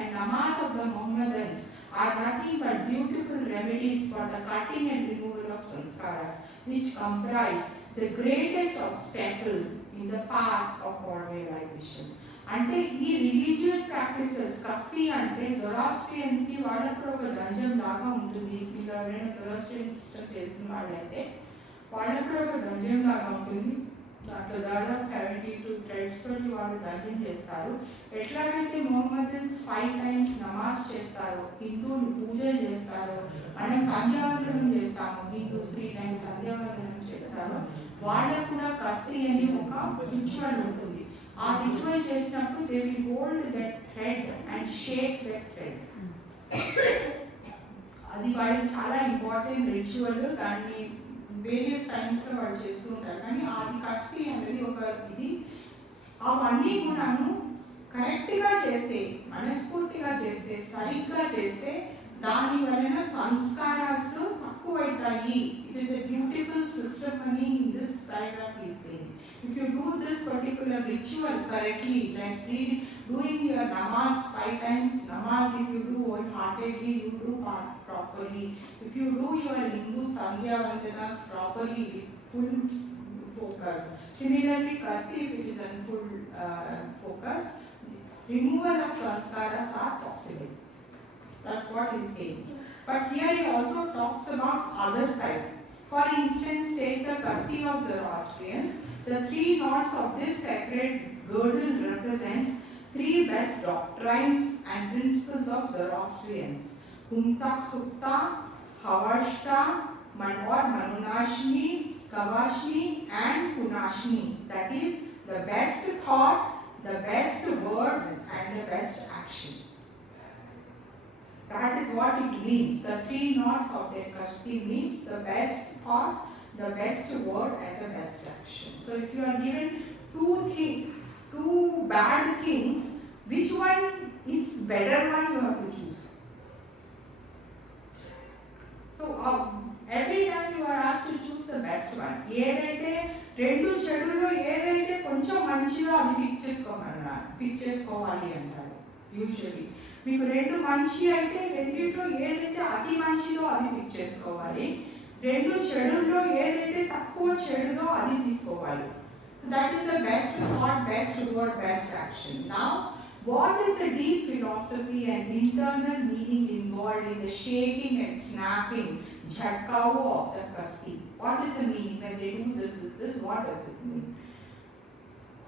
and Namas of the Mohammedans are nothing but beautiful remedies for the cutting and removal of sanskaras, which comprise the greatest obstacle in the path of God realization. అంటే ఈ religious practices కస్తి అంటే జొరాస్ట్రియన్స్ కి వాళ్ళకు ఒక దంజం లాగా ఉంటుంది. మీరు ఎవరైనా జొరాస్ట్రియన్ సిస్టమ్ తెలిసిన వాళ్ళైతే వాళ్ళకు ఒక దంజం లాగా ఉంటుంది. దాంట్లో దాదాపు 72 థ్రెడ్స్ తోటి వాళ్ళు దంజం చేస్తారు. ఎట్లాగైతే మొహమ్మదన్స్ 5 times నమాజ్ నమాజ్ చేస్తారో, హిందువులు పూజలు చేస్తారో, మనం సంధ్యావందనం చేస్తాము, హిందూస్ 3 times సంధ్యావందనం చేస్తారో, వాళ్ళకు కూడా కస్తి అని ఒక రిచువల్ ఉంటుంది. ఆ రిచువల్ చేసినప్పుడు they will hold that thread and shake that thread. అది వాళ్ళకి చాలా ఇంపార్టెంట్ రిచువల్. దాన్ని వేరియస్ టైమ్స్లో వాళ్ళు చేస్తూ ఉంటారు. కానీ అది కస్తి అనేది ఒక ఇది. అవన్నీ కూడాను కరెక్ట్గా చేస్తే, మనస్ఫూర్తిగా చేస్తే, సరిగ్గా చేస్తే దాని వలన సంస్కారాస్ తక్కువైతాయి. It is a beautiful system అని in this paragraph is saying. If you do this particular ritual correctly, like doing your namaz 5 times, namaz if you do wholeheartedly, you do properly. If you do your Hindu Sandhya Vandanas properly with full focus. Similarly, Kasti, if it is in full focus, removal of sanskaras are possible. That's what he is saying. But here he also talks about other side. For instance, take the Kasti of Zoroastrians. The 3 knots of this sacred girdle represents 3 best doctrines and principles of Zoroastrians. Humta, Hupta, Havashta, Manor, Manunashni, Kavashni and Punashni. That is the best thought, the best word and the best action. That is what it means. The 3 knots of their Kasti means the best thought, the best word and the best action. So if you are given 2 bad things, which one is better one you have to choose. So every time you are asked to choose the best one. ఏదైతే 2 చెడుల్లో ఏదైతే కొంచెం మంచిదో అది పిక్ చేసుకోవాలి అంటారు యూజువల్లీ. మీకు 2 మంచి అయితే రెండిట్లో ఏదైతే అతి మంచిదో అది పిక్ చేసుకోవాలి. 2 చెడుల్లో ఏదైతే తక్కువ చెడుదో అది తీసుకోవాలి. That is the best thought, best word, best action. Now, what is the deep philosophy and internal meaning involved in the shaking and snapping, jhatkao of the Kasti? What is the meaning when they do this with this? What does it mean?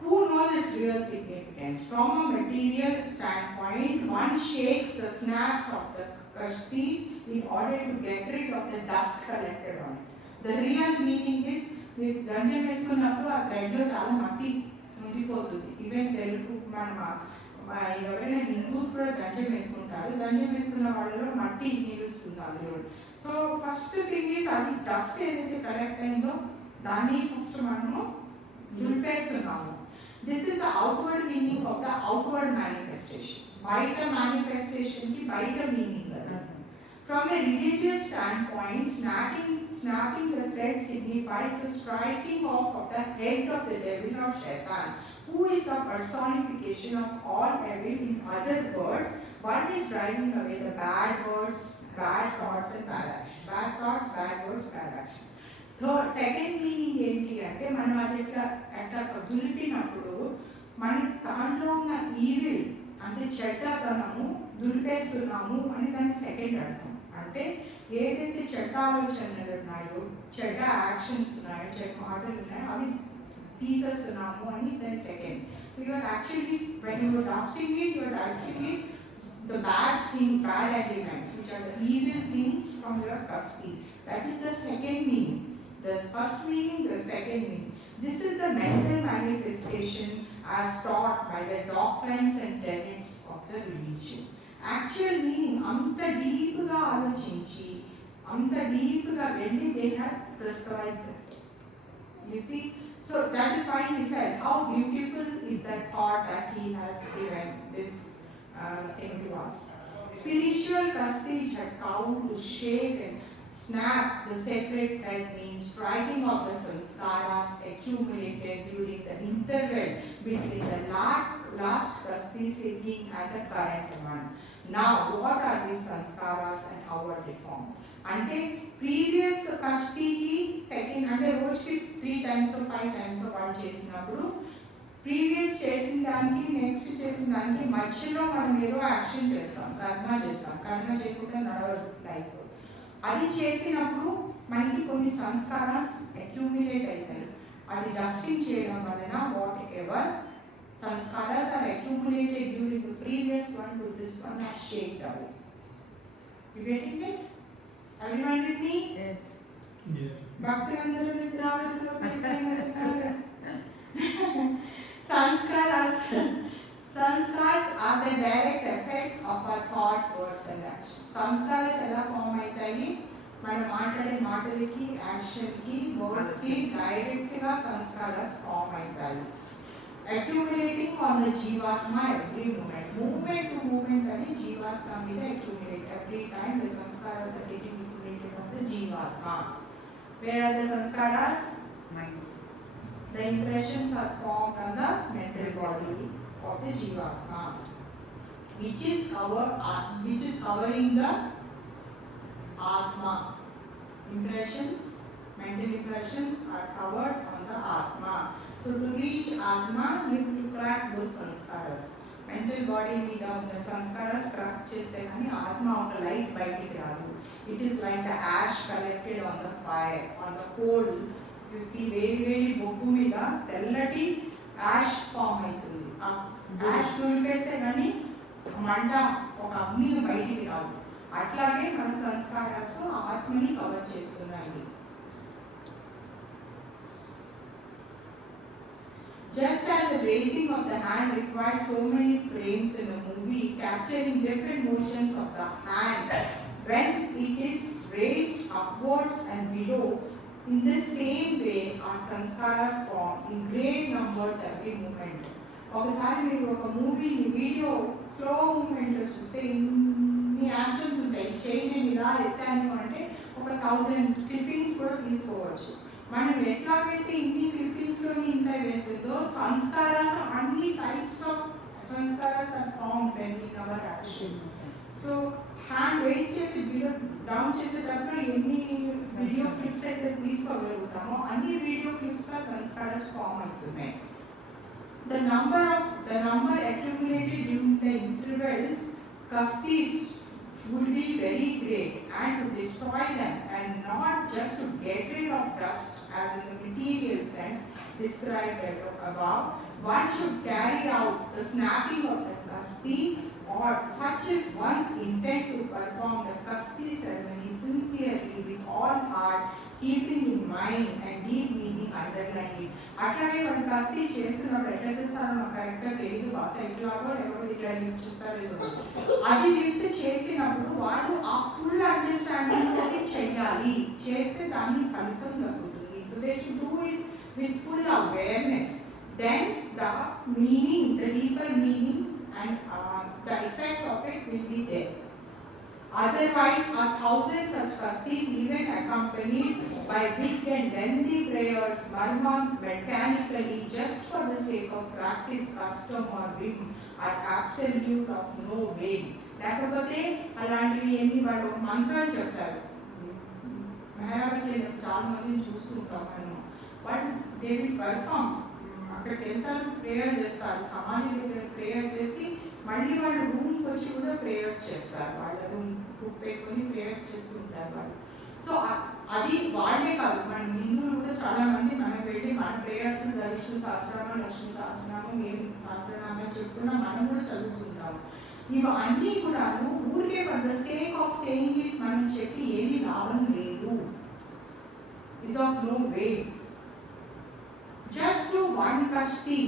Who knows its real significance? From a material standpoint, one shakes the snaps of the Kastis in order to get rid of the dust collected on it. The real meaning is, మీరు దంజం వేసుకున్నప్పుడు ఆ థ్రెడ్లో చాలా మట్టి ఉండిపోతుంది. ఈవెన్ తెలుగు ఎవరైనా హిందూస్ కూడా దంజం వేసుకుంటారు. దంజం వేసుకున్న వాళ్ళలో మట్టి నిలుస్తుంది అందులో. సో ఫస్ట్ థింగ్ ఈజ్ అది డస్ట్ ఏదైతే కలెక్ట్ అయిందో దాన్ని ఫస్ట్ మనము దులిపేస్తున్నాము. This is the outward meaning of the outward manifestation. బయట మేనిఫెస్టేషన్కి బయట మీనింగ్ కదా. From a religious standpoint, snapping the thread signifies the striking off of the head of the devil or Shaitan, who is the personification of all evil. In other words, one is driving away the bad words, bad thoughts and bad action. Bad thoughts, bad words, bad action. Second meaning ఏంటి అంటే మనం అది అట్లా దులిపినప్పుడు మన దాంట్లో ఉన్న ఈవిల్ అంటే చెడ్డతనము దులిపేస్తున్నాము అని దాని సెకండ్ అర్థం. అంటే ఏదైతే చెడ్డ ఆలోచనలు ఉన్నాయో, చెడ్డ యాక్షన్స్ ఉన్నాయో, చెడ్డ మాటలు ఉన్నాయో అవి తీసేస్తున్నాము అని దాని second. So you're actually when you're dusting it the bad thing, bad elements, which are the evil things from your Kasti. That is the second meaning. The first meaning, the second meaning. This is the mental manifestation as taught by the doctrines and tenets of the religion. Actual meaning, anta deep ga ఆలోచించి, anta deep ga వెళ్ళి they have prescribed that. You see? So that is why he said, how beautiful is that thought that he has given this thing to us. Spiritual Kasti jhatkao, to shake and snap the sacred thread means striking of the sanskaras accumulated during the interval between the last Kasti shaking and the current one. Now, what are these sanskaras and how are they formed? అంటే ప్రీవియస్ కస్టీకి సెకండ్ అంటే రోజుకి 3 times 5 times వాళ్ళు చేసినప్పుడు ప్రీవియస్ చేసిన దానికి నెక్స్ట్ చేసిన దానికి మధ్యలో మనం ఏదో యాక్షన్ చేస్తాం, కర్మ చేయకుండా నడవదు లైఫ్. అది చేసినప్పుడు మనకి కొన్ని సంస్కారాస్ అక్యూమిలేట్ అవుతాయి. అది డస్టింగ్ చేయడం వలన what ever Sanskaras are accumulated during the previous one to this one are shaped away. You getting it? Everyone with me? Yes. Yes. Bhaktivandalu Mitravasalu Sanskars are the direct effects of our thoughts, words and actions. Sanskaras ఎలా ఫామ్ అవుతాయి? మనం మాట్లాడే మాటలకి, యాక్షన్కి, వర్డ్స్కి డైరెక్ట్గా సంస్కారాస్ ఫామ్ అవుతాయి. Accumulating on the Jivatma every moment. Movement to movement అని Jivatma మీద accumulate. Every time the sanskaras are getting accumulated on the Jivatma. Where are the sanskaras? Mind. The impressions are formed on the mental body of the Jivatma, which is covering the Atma. Impressions, mental impressions are covered on the Atma. So to reach Atma, you have to crack those sanskaras. Mental body మీద ఉన్న sanskaras crack చేస్తే కానీ Atma ఒక light బయటికి రాదు. It is like the ash collected on the fire, on the coal. You see వేడి బొగ్గు మీద తెల్లటి యాష్ ఫామ్ అవుతుంది. ఆ యాష్ తుడిపేస్తే కానీ మంట ఒక అగ్ని బయటికి రాదు. అట్లాగే మన సంస్కారాస్ ఆత్మని కవర్ చేస్తున్నాయి. Just as the raising of the hand required so many frames in a movie, capturing different motions of the hand when it is raised upwards and below, in the same way our sanskaras form in great numbers every moment. ఒకసారి మీరు ఒక movie video slow మూమెంట్లో చూస్తే ఇన్ని యాక్షన్స్ ఉంటాయి. చైన్ నేను ఇలా ఎత్తాను అంటే ఒక 1000 క్లిప్పింగ్స్ కూడా తీసుకోవచ్చు. మనం ఎట్లాగైతే ఇన్ని క్లిప్పింగ్స్లోని ఇంత వెళ్తుందో సంస్కారాస్ అన్ని types of samskaras are formed when in our action. So hand raise చేసి బిలో డౌన్ చేసేటప్పుడు ఎన్ని వీడియో క్లిప్స్ అయితే తీసుకోగలుగుతామో అన్ని వీడియో క్లిప్స్గా సంస్కారాస్ ఫామ్ అవుతున్నాయి. The number accumulated during the interval kastis would be very great, and to destroy them and not just to get rid of dust as in the material sense described above, one should carry out the snapping of the kasti, or such is one's intent to perform the kasti ceremony sincerely with all heart, keeping in mind and deep meaning underlying it. అట్లాగే మనం కస్తీ చేస్తున్నప్పుడు ఎట్లా చేస్తారో నాకు కరెక్ట్గా తెలియదు. బాస ఎట్లాగో లేకపోతే ఇట్లా లిఫ్ట్ చేస్తారో అది లిఫ్ట్ చేసినప్పుడు వాళ్ళు ఆ ఫుల్ అండర్స్టాండింగ్ తోటి చెయ్యాలి. చేస్తే దాని ఫలితం దక్కుతుంది. So they should do it with full awareness. Then the meaning, the deeper meaning and the effect of it will be there. Otherwise, 1,000 such kastis, even accompanied by big and lengthy prayers, murmured mechanically just for the sake of practice, custom or whim, are absolute of no avail. లేకపోతే అలాంటివి ఎన్ని వాళ్ళు మంత్రాలు చెప్తారు. మెహరాబాకి చాలా మందిని చూస్తుంటాం మనం. But they will perform. అక్కడికి వెళ్తారు, ప్రేయర్ చేస్తారు, సమాధి దగ్గర ప్రేయర్ చేసి మళ్ళీ వాళ్ళు రూమ్కి వచ్చి కూడా ప్రేయర్స్ చేస్తారు. వాళ్ళ రూమ్ బుక్ పెట్టుకొని ప్రేయర్స్ చేస్తుంటారు వాళ్ళు. సో అది వాళ్ళే కాదు, మన హిందువులు కూడా చాలా మంది మనం వెళ్ళి మన ప్రేయర్స్ విష్ణు సహస్రనామం, లక్ష్మీ సహస్రనామం, ఏం సహస్రనామం చెప్పుకున్నా మనం కూడా చదువుతుంటాం. ఇవి అన్నీ కూడా ఊరికే for the sake of saying it మనం చెప్పి ఏమీ లాభం లేదు. Is of no way. Just do one kasti,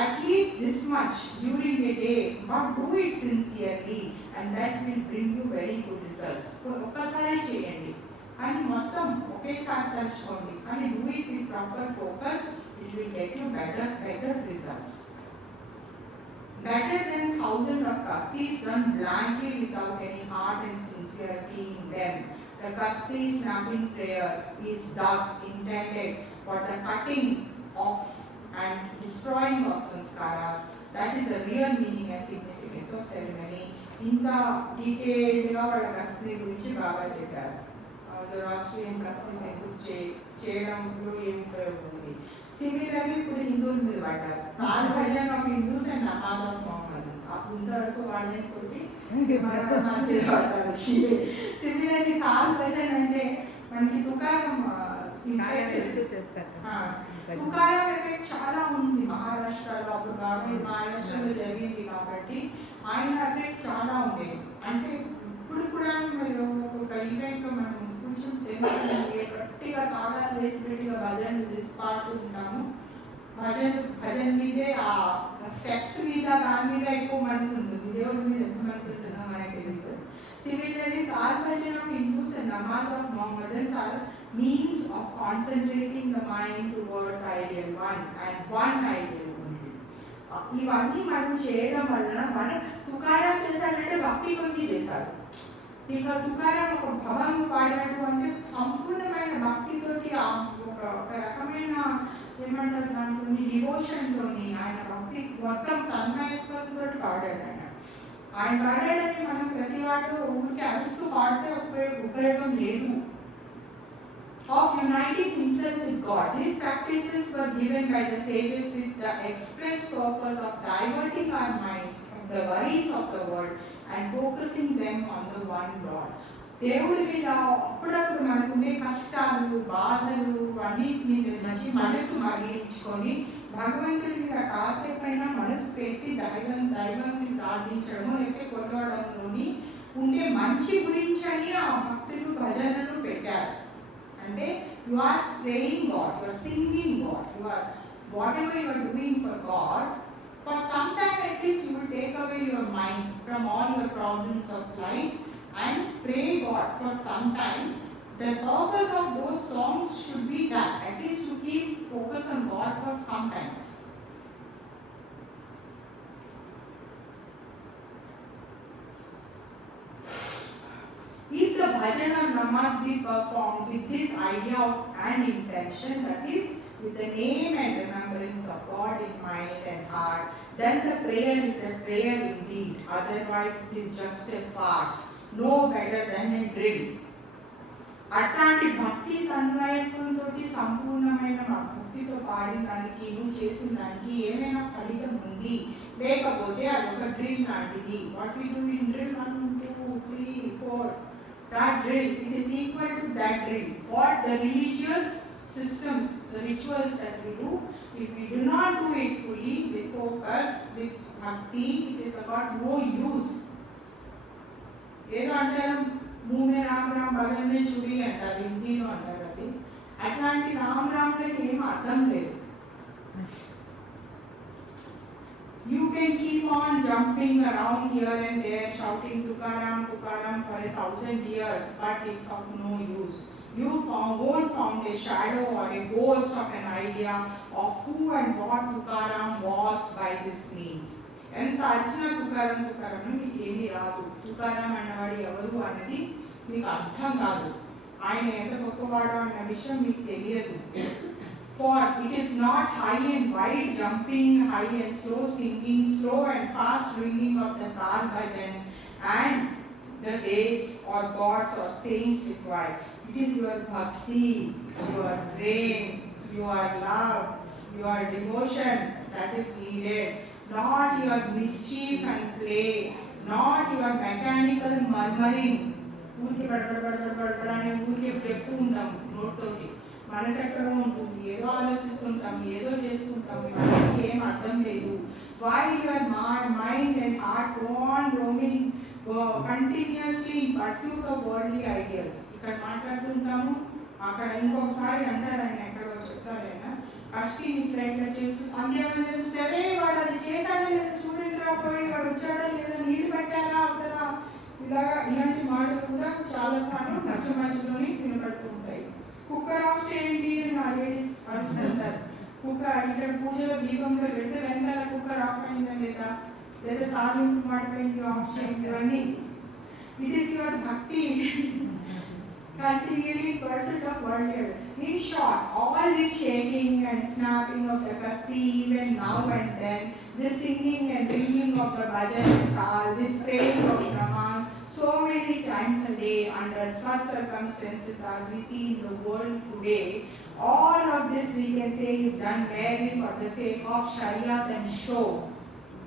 at least this much during a day, but do it sincerely, and that will bring you very good results. ఒక్కసారి చేయండి కానీ మొత్తం ఒకేసారి తలుచుకోండి, కానీ do it with proper focus, it will get you better results. Better than thousands of kastis done blankly without any heart and sincerity in them. The kasti snapping prayer is thus intended for the cutting off and destroying of sanskaras. That is the real meaning and significance of ceremony. ఇంకా డీటెయిల్డ్గా వాళ్ళ కస్తీ గురించి బాగా చెప్పారు. జొరాస్ట్రియన్ కస్తీస్ ఎందుకు చేయడంలో ఏం ఉపయోగం ఉంది. సిమిలర్లీ ఇప్పుడు హిందూస్ మీద పడ్డారు. తాల్ భజన్ ఆఫ్ హిందూస్ అండ్ నమాజ్ ఆఫ్ మొహమ్మదన్స్. ఇంతవరకు వాళ్ళని కొట్టి సిమిలర్లీ తాల్ భజన్ అంటే మనకి తుకారం చేస్తారు. తుకారాం ఎఫెక్ట్ చాలా ఉంది మహారాష్ట్రలో, అప్పుడు బాగా మహారాష్ట్రలో జరిగింది కాబట్టి ఆయన ఎఫెక్ట్ చాలా ఉండేది. అంటే ఇప్పుడు కూడా మీరు ఒక ఈవెంట్లో మనం కూర్చుంటే గట్టిగా తాళాలు వేసి గట్టిగా భజనలు పాడుతూ ఉంటాము. భజన మీదే ఆ స్టెప్స్ మీద దాని మీద ఎక్కువ మనసు ఉంటుంది, దేవుడి మీద ఎక్కువ మనసు ఉంటుందో మనకి తెలియదు. Similarly, Tal Bhajan of Hindus and Namaz of Mohammedans are means of concentrating the mind towards ideal one and one ideal only. ఇవన్నీ మనం చేయడం వలన మన తుకారాం చేస్తాడంటే భక్తి కొద్ది చేస్తాడు. ఇక తుకారాం ఒక భవనం పాడాడు అంటే సంపూర్ణమైన భక్తితోటి ఒక రకమైన ఏమంటారు దాంట్లోని డివోషన్లోని ఆయన భక్తి మొత్తం తన్మయత్వంతో పాడాడు. ఆయన పాడాడని మనం ప్రతి వాడు ఊరికి అరుస్తూ పాడితే ఉపయోగం లేదు. Of uniting himself with God. These practices were given by the sages with the express purpose of diverting our minds from the worries of the world and focusing them on the one Lord. దేవుడి మీద అప్పుడప్పుడు మనకుండే కష్టాలు బాధలు అన్నింటినీ నుంచి మనసు మరలించుకొని భగవంతుడి మీద కాసేపైనా మనసు పెట్టి దైవాన్ని ప్రార్థించడము లేకపోతే కొలవడంలోని ఉండే మంచి గురించి అని ఆ భక్తులు భజనలు పెట్టారు. అంటే you are praying God, you are singing God, you are whatever you are doing for God, for some time at least you will take away your mind from all your problems of life and pray God for some time. The purpose of those songs should be that, at least to keep focus on God for some time. If the bhajan or namaz be performed with this idea and intention, that is with the name and remembrance of God in mind and heart, then the prayer is a prayer indeed. Otherwise it is just a farce, no better than a drill. అట్లాంటి భక్తి తన్మయత్వంతో సంపూర్ణమైన భక్తితో పాడిన దానికి నువ్వు చేసిన దానికి ఏమైనా ఫలితం ఉంది లేకపోతే అదొక డ్రిల్ లాంటిది. What we do in drill 1 2 3 4, that drill, it is equal to that drill. What the religious systems, the rituals that we do, if we do not do it fully with focus, with bhakti, it is about no use. ఏదో అంటారు మూమే రామ్ రామ్ భగవన్నే చూడి అంటారు, హిందీలో అంటారు. అది అట్లాంటి రామ్ రామ్లకి ఏం అర్థం లేదు. You can keep on jumping around here and there shouting Tukaram Tukaram for 1,000 years, but it's of no use. You won't found a shadow or a ghost of an idea of who and what Tukaram was by this means. ఎంత అర్చన తుకారం తుకారం మీకు ఏమీ రాదు. తుకారం అన్నవాడు ఎవరు అన్నది మీకు అర్థం కాదు. ఆయన ఎంత గొప్పవాడో అన్న విషయం మీకు తెలియదు. For it is not high and wide jumping, high and slow singing, slow and fast ringing of the Tal Bhajan and the devs or gods or saints required. It is your bhakti, your brain, your love, your devotion that is needed. Not your mischief and play, not your mechanical murmuring. ఊరికి బడబడబడబడబడని ఊరికి చెప్తూ ఉంటాం నోట్తోటి, మనసు ఎక్కడో ఉంటుంది, ఏదో ఆలోచిస్తుంటాం, ఏదో చేసుకుంటాం, ఇవన్నీ ఏం అర్థం లేదు. While your mind and heart go on roaming continuously in pursuit of worldly ideas. ఇక్కడ మాట్లాడుతుంటాము, అక్కడ ఇంకొకసారి అంటారు ఆయన, ఎక్కడో చెప్తారు ఆయన, కష్టి ఇట్లా ఇట్లా చేస్తూ సంధ్యావందనం సరే వాడు అది చేశాడా లేదా చూడండి రాబోయి, వాడు వచ్చాడా లేదా, నీళ్ళు పెట్టారా అవుతారా, ఇలాంటి మాటలు కూడా చాలా సార్లు మధ్య మధ్యలోనే వినపడుతూ ఉంటాయి. కుక్కర్ ఆఫ్ చేయండి అని ఆ లేడీస్ అరుస్తుంటారు. కుక్కర్ ఇక్కడ పూజలో దీపంలో పెడితే వెనకాల కుక్కర్ ఆఫ్ అయిందా లేదా తాలింపు మాడిపోయింది ఆఫ్ చేయండి ఇవన్నీ. ఇట్ ఈస్ యువర్ భక్తి continually pursuit of world. In short, all this shaking and snapping of the kasti, even now and then, this singing and ringing of the bhajan and tal, this praying of Brahman, so many times a day under such circumstances as we see in the world today, all of this we can say is done merely for the sake of Shariat and show,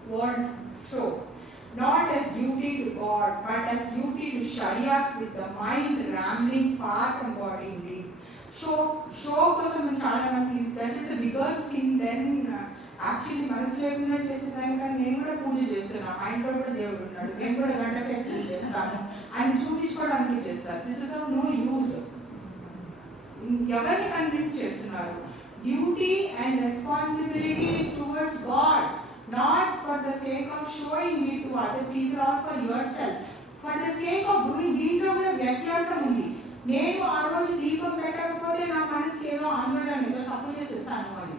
world show. Not as duty to God, but as duty to Shariat, with the mind rambling far from God indeed. Show కోసం చాలా మంది that is a bigger skin than actually మనసు లేకుండా చేసేదానికన్నా నేను కూడా పూజ చేస్తున్నాను, మా ఇంట్లో కూడా దేవుడు ఉన్నాడు, మేము కూడా గంట సేపు పూజ చేస్తాము అని చూపించుకోవడానికి చేస్తారు. This is of no use. ఎవరిని కన్విన్స్ చేస్తున్నారు? Duty and responsibilities towards God, not for the sake of showing it to other people or for yourself, for the sake of doing. దీంట్లో కూడా వ్యత్యాసం ఉంది. నేను ఆ రోజు దీపం పెట్టకపోతే నా మనసుకి ఏదో ఆందోళన, ఏదో తప్పు చేసేస్తాను అని.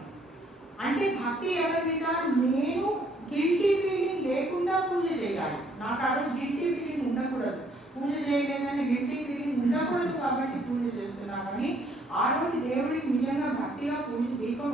అంటే భక్తి ఎవరి మీద? నేను గిల్టీ ఫీలింగ్ లేకుండా పూజ చేయాలి. నాకు ఆ రోజు గిల్టీ ఫీలింగ్ ఉండకూడదు, పూజ చేయలేదని గిల్టీ ఫీలింగ్ ఉండకూడదు, కాబట్టి పూజ చేస్తున్నామని ఆ రోజు దేవుడికి నిజంగా భక్తిగా పూజ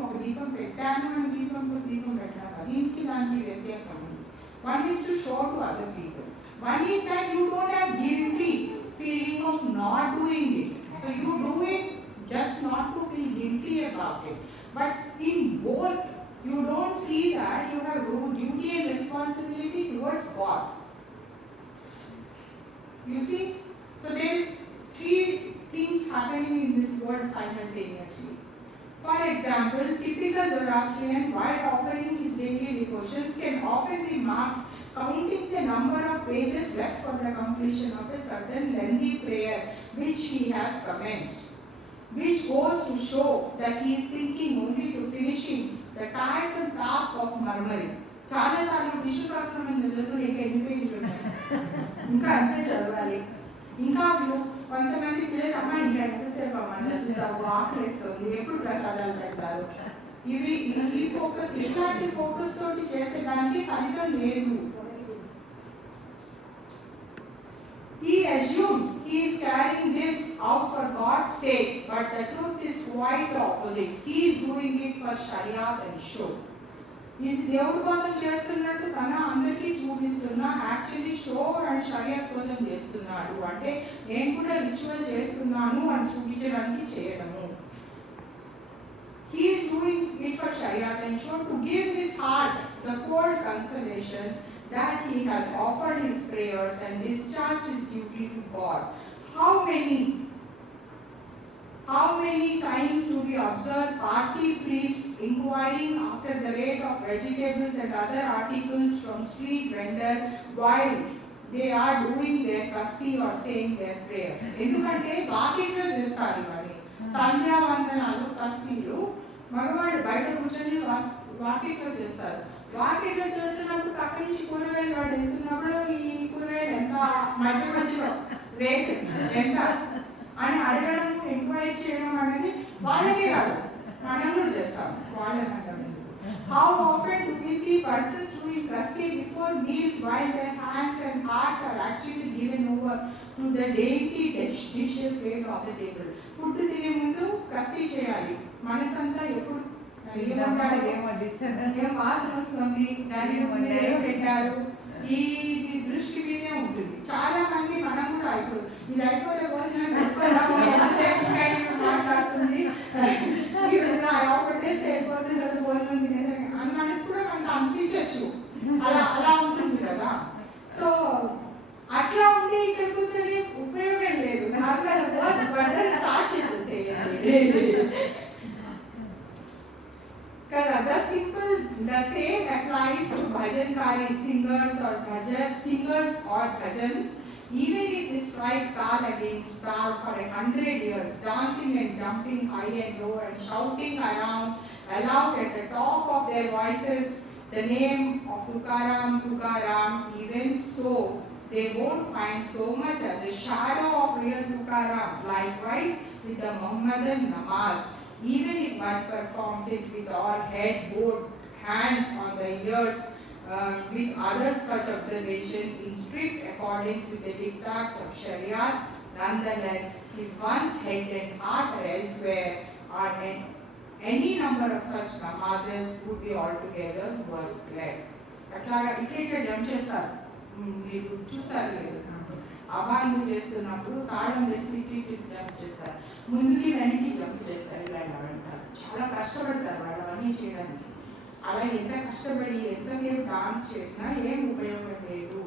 ఒక దీపం పెట్టాను అని దీపంతో దీపం పెట్టాను. దీనికి దానికి వ్యత్యాసం ఉంది. One is to show to other people, one is that you don't have guilty feeling of not doing it. So you do it just not to feel guilty about it. But in both, you don't see that you have duty and responsibility towards God. You see? So there is three things happening in this world simultaneously. For example, typical Zoroastrian, while offering his daily devotions, can often be marked counting the number of pages left for the completion of a certain lengthy prayer which he has commenced, which goes to show that he is thinking only to finishing the tiresome task of murmuring. చాలా సార్లు విష్ణు సహస్రనామం చదువుతూ ఇంకా ఎన్ని పేజీలు ఉన్నాయి, ఇంకా అంతే చదవాలి. ఇంకా కొంతమంది పిల్లలు అమ్మ ఇంకా ఎంతసేపు అమ్మ చదువుతావు, ఆకలి వేస్తుంది, ఎప్పుడు ప్రసాదాలు పెడతారు. ఇవి ఈ ఫోకస్, ఇట్లాంటి ఫోకస్ తోటి చేసేదానికి ఫలితం లేదు. He assumes he is carrying this out for God's sake, but the truth is quite the opposite. He is doing it for Shariat and show. ఇది దేవుడి కోసం చేస్తున్నట్టు తన అందరికీ చూపిస్తున్నా, యాక్చువల్లీ షో అండ్ షరియాత్ కోసం చేస్తున్నాడు. అంటే నేను కూడా రిచువల్ చేస్తున్నాను అని చూపించడానికి చేయడము. He is doing it for Shariat and show, to give his heart the cold consolations that he has offered his prayers and discharged his duty to God. How many times do we observe Parsi priests inquiring after the rate of vegetables and other articles from street vendor while they are doing their kasti or saying their prayers? ఎందుకంటే వాకిట్లో చేస్తారు ఇవన్నీ సంధ్యావందనాలు, కస్తీలు మగవాళ్ళు బయట కూర్చొని వాకిట్లో చేస్తారు. వాకిట్లో చేస్తున్నప్పుడు పక్క నుంచి కూరగాయలు వాడు వెళ్తున్నప్పుడు ఈ కూరగాయలు ఎంత మధ్యలో రేట్ ఎంత అని అడగడం, ఎంక్వైరీ చేయడం అనేది వాళ్ళకే కాదు, మనం కూడా చేస్తాం. వాళ్ళని How often do we see persons doing kasti before meals while their hands and hearts are actually given over to the dainty dishes laid on the table? Food తినే ముందు కasti చేయాలి. మనసంతా ఎప్పుడు ఏం వాసన వస్తుంది, దాని ఏం పెట్టారు, ఈ దృష్టి మీదే ఉంటుంది. చాలా మంది మనం కూడా ఇప్పుడు ఇది అయిపోతే భోజనం మాట్లాడుతుంది, పెట్టేస్తే అయిపోతుంది కదా భోజనం తినేది అని మనసు కూడా మనకు అనిపించవచ్చు. అలా ఉంటుంది కదా. సో అట్లా ఉంటే ఇక్కడ కూర్చొని ఉపయోగం లేదు. స్టార్ట్ చేసేసేయండి కదా. The same applies to bhajankari singers or bhajans. Even if they strike tal against tal for 100 years, dancing and jumping high and low and shouting around aloud at the top of their voices the name of Tukaram, even so, they won't find so much as a shadow of real Tukaram. Likewise with the Muhammadan namaz, even if one performs it with all head, both hands on the ears, with other such observation in strict accordance with the dictats of Sharia, nonetheless, if one's head and heart are elsewhere, or any number of such namazes would be altogether worthless. అట్లాగా ఇట్లా జంప్ చేస్తారు. మీరు చూసారు లేదు, అభాంగు చేస్తున్నప్పుడు తాళం వేసి ఇట్లా జంప్ చేస్తారు, ముందుకి వెనక్కి జంప్ చేస్తారు, ఇలా అంటారు. చాలా కష్టపడతారు వాళ్ళు అవన్నీ చేయడానికి. అలా ఎంత కష్టపడి ఎంతసేపు డాన్స్ చేసినా ఏం ఉపయోగం లేదు.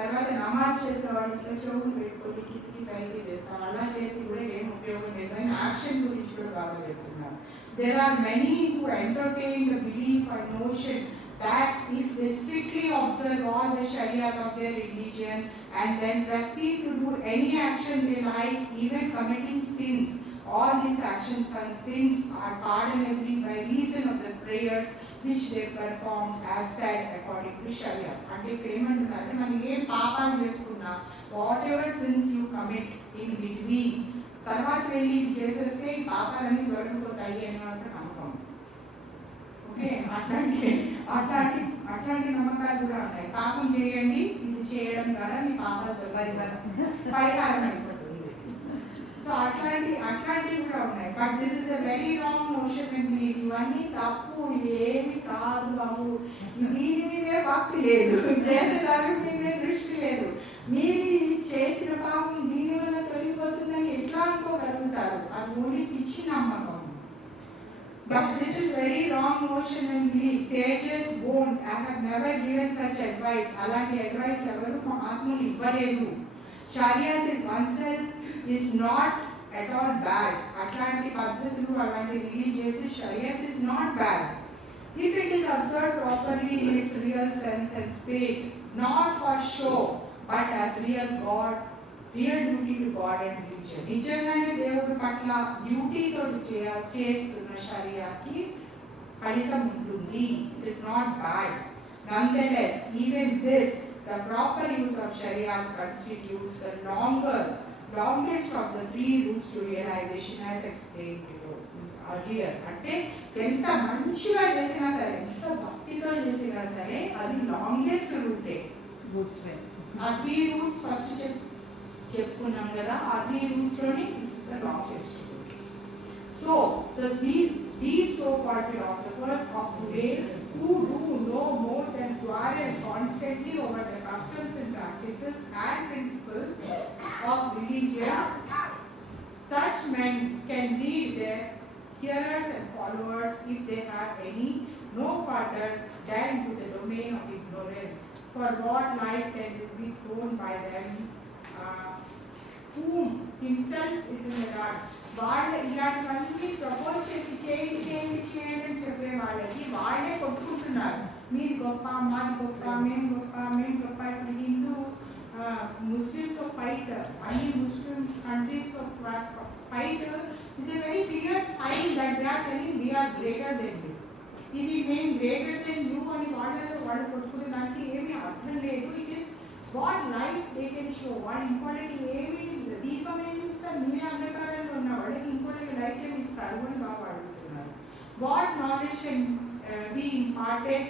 తర్వాత నమాజ్ చేసిన వాళ్ళు ఇట్లా చెవులు పెట్టుకొని కిక్కి పైకి చేస్తాం. అలా చేసి కూడా ఏం ఉపయోగం లేదు అని యాక్షన్ గురించి కూడా బాగా చెప్తున్నారు. There are many who entertain the belief or notion that if they strictly observe all the Sharia of their religion and then proceed to do any action they like, even committing sins, all these actions and sins are pardonable by reason of the prayers which they perform as said according to Sharia. అంటే ఇక్కడ ఏమంటున్నారంటే మనం ఏం పాపాలు చేసుకున్నా whatever sins you commit in between తర్వాత వెళ్ళి చేసేస్తే ఈ పాపాలన్నీ దొరికిపోతాయి అని మాత్రం నమ్మకం. ఓకే, అట్లాంటి నమ్మకాలు కూడా ఉన్నాయి. పాపం చేయండి, ఇది చేయడం ద్వారా మీ పాపాలు పరిహారం అయిపోతుంది. సో అట్లాంటివి కూడా ఉన్నాయి. But this is a very wrong notion అండి. ఇవన్నీ తప్పు, ఏమి కాదు బాబు. దీని మీదే భక్తి లేదు, చేసేదాని మీదే దృష్టి లేదు. మీరు చేసిన పాపం దీని వల్ల తొలిగిపోతుందని ఎట్లా అనుకోగలుగుతారు? అది ఓన్లీ పిచ్చి నమ్మకం. But this is very wrong notion and belief. Sages won't. I have never given such advice. అలాంటి అడ్వైస్ ఎవరు మహాత్ములు ఇవ్వలేదు. Shariat is oneself is not at all bad. అట్లాంటి పద్ధతులు అలాంటి religious Shariat is not bad. If it is observed properly in its real sense and spirit, not for show, but as real duty to God and religion. నిజంగానే దేవుడి పట్ల డ్యూటీతో చేస్తున్న షరియాకి ఫలితం ఉంటుంది. It is not bad. Nonetheless, even this, the proper use of Sharia constitutes the longest of the three routes to realization as explained earlier. అంటే ఎంత మంచిగా చేసినా సరే, ఎంత భక్తితో చేసినా సరే అది లాంగెస్ట్ రూటే. ఆ 3 రూట్స్ ఫస్ట్ చెప్పుకున్నాం కదా, ఆ 3 రూట్స్లోని this is the longest root. So these so-called philosophers of today who do no more than quarrel constantly over the customs and practices and principles of religion, such men can lead their hearers and followers, if they have any, no further than to the domain of ignorance. For what light can this be thrown by them, whom himself is in the dark? వాళ్ళ ఇలాంటివన్నీ ప్రపోజ్ చేసి చేయండి అని చెప్పే వాళ్ళకి వాళ్ళే కొట్టుకుంటున్నారు. మీది గొప్ప, మాది గొప్ప, మేము గొప్ప. ఇప్పుడు హిందూ ముస్లింతో ఫైట్, అన్ని ముస్లిం కంట్రీస్తో fight is a very clear sign that they are telling we are greater than you. ఇది మేము గ్రేటర్ దెన్ యూ అని వాళ్ళు కొట్టుకునే దానికి ఏమీ అర్థం లేదు. It is what light they can show. వాళ్ళు ఇంకోటికి ఏమి దీపం ఏమి ఇస్తారు, మీరే అంధకారంలో ఉన్న వాళ్ళకి ఇంకోటికి లైట్ ఏమి ఇస్తారు అని బాగా అడుగుతున్నారు. What knowledge can be imparted,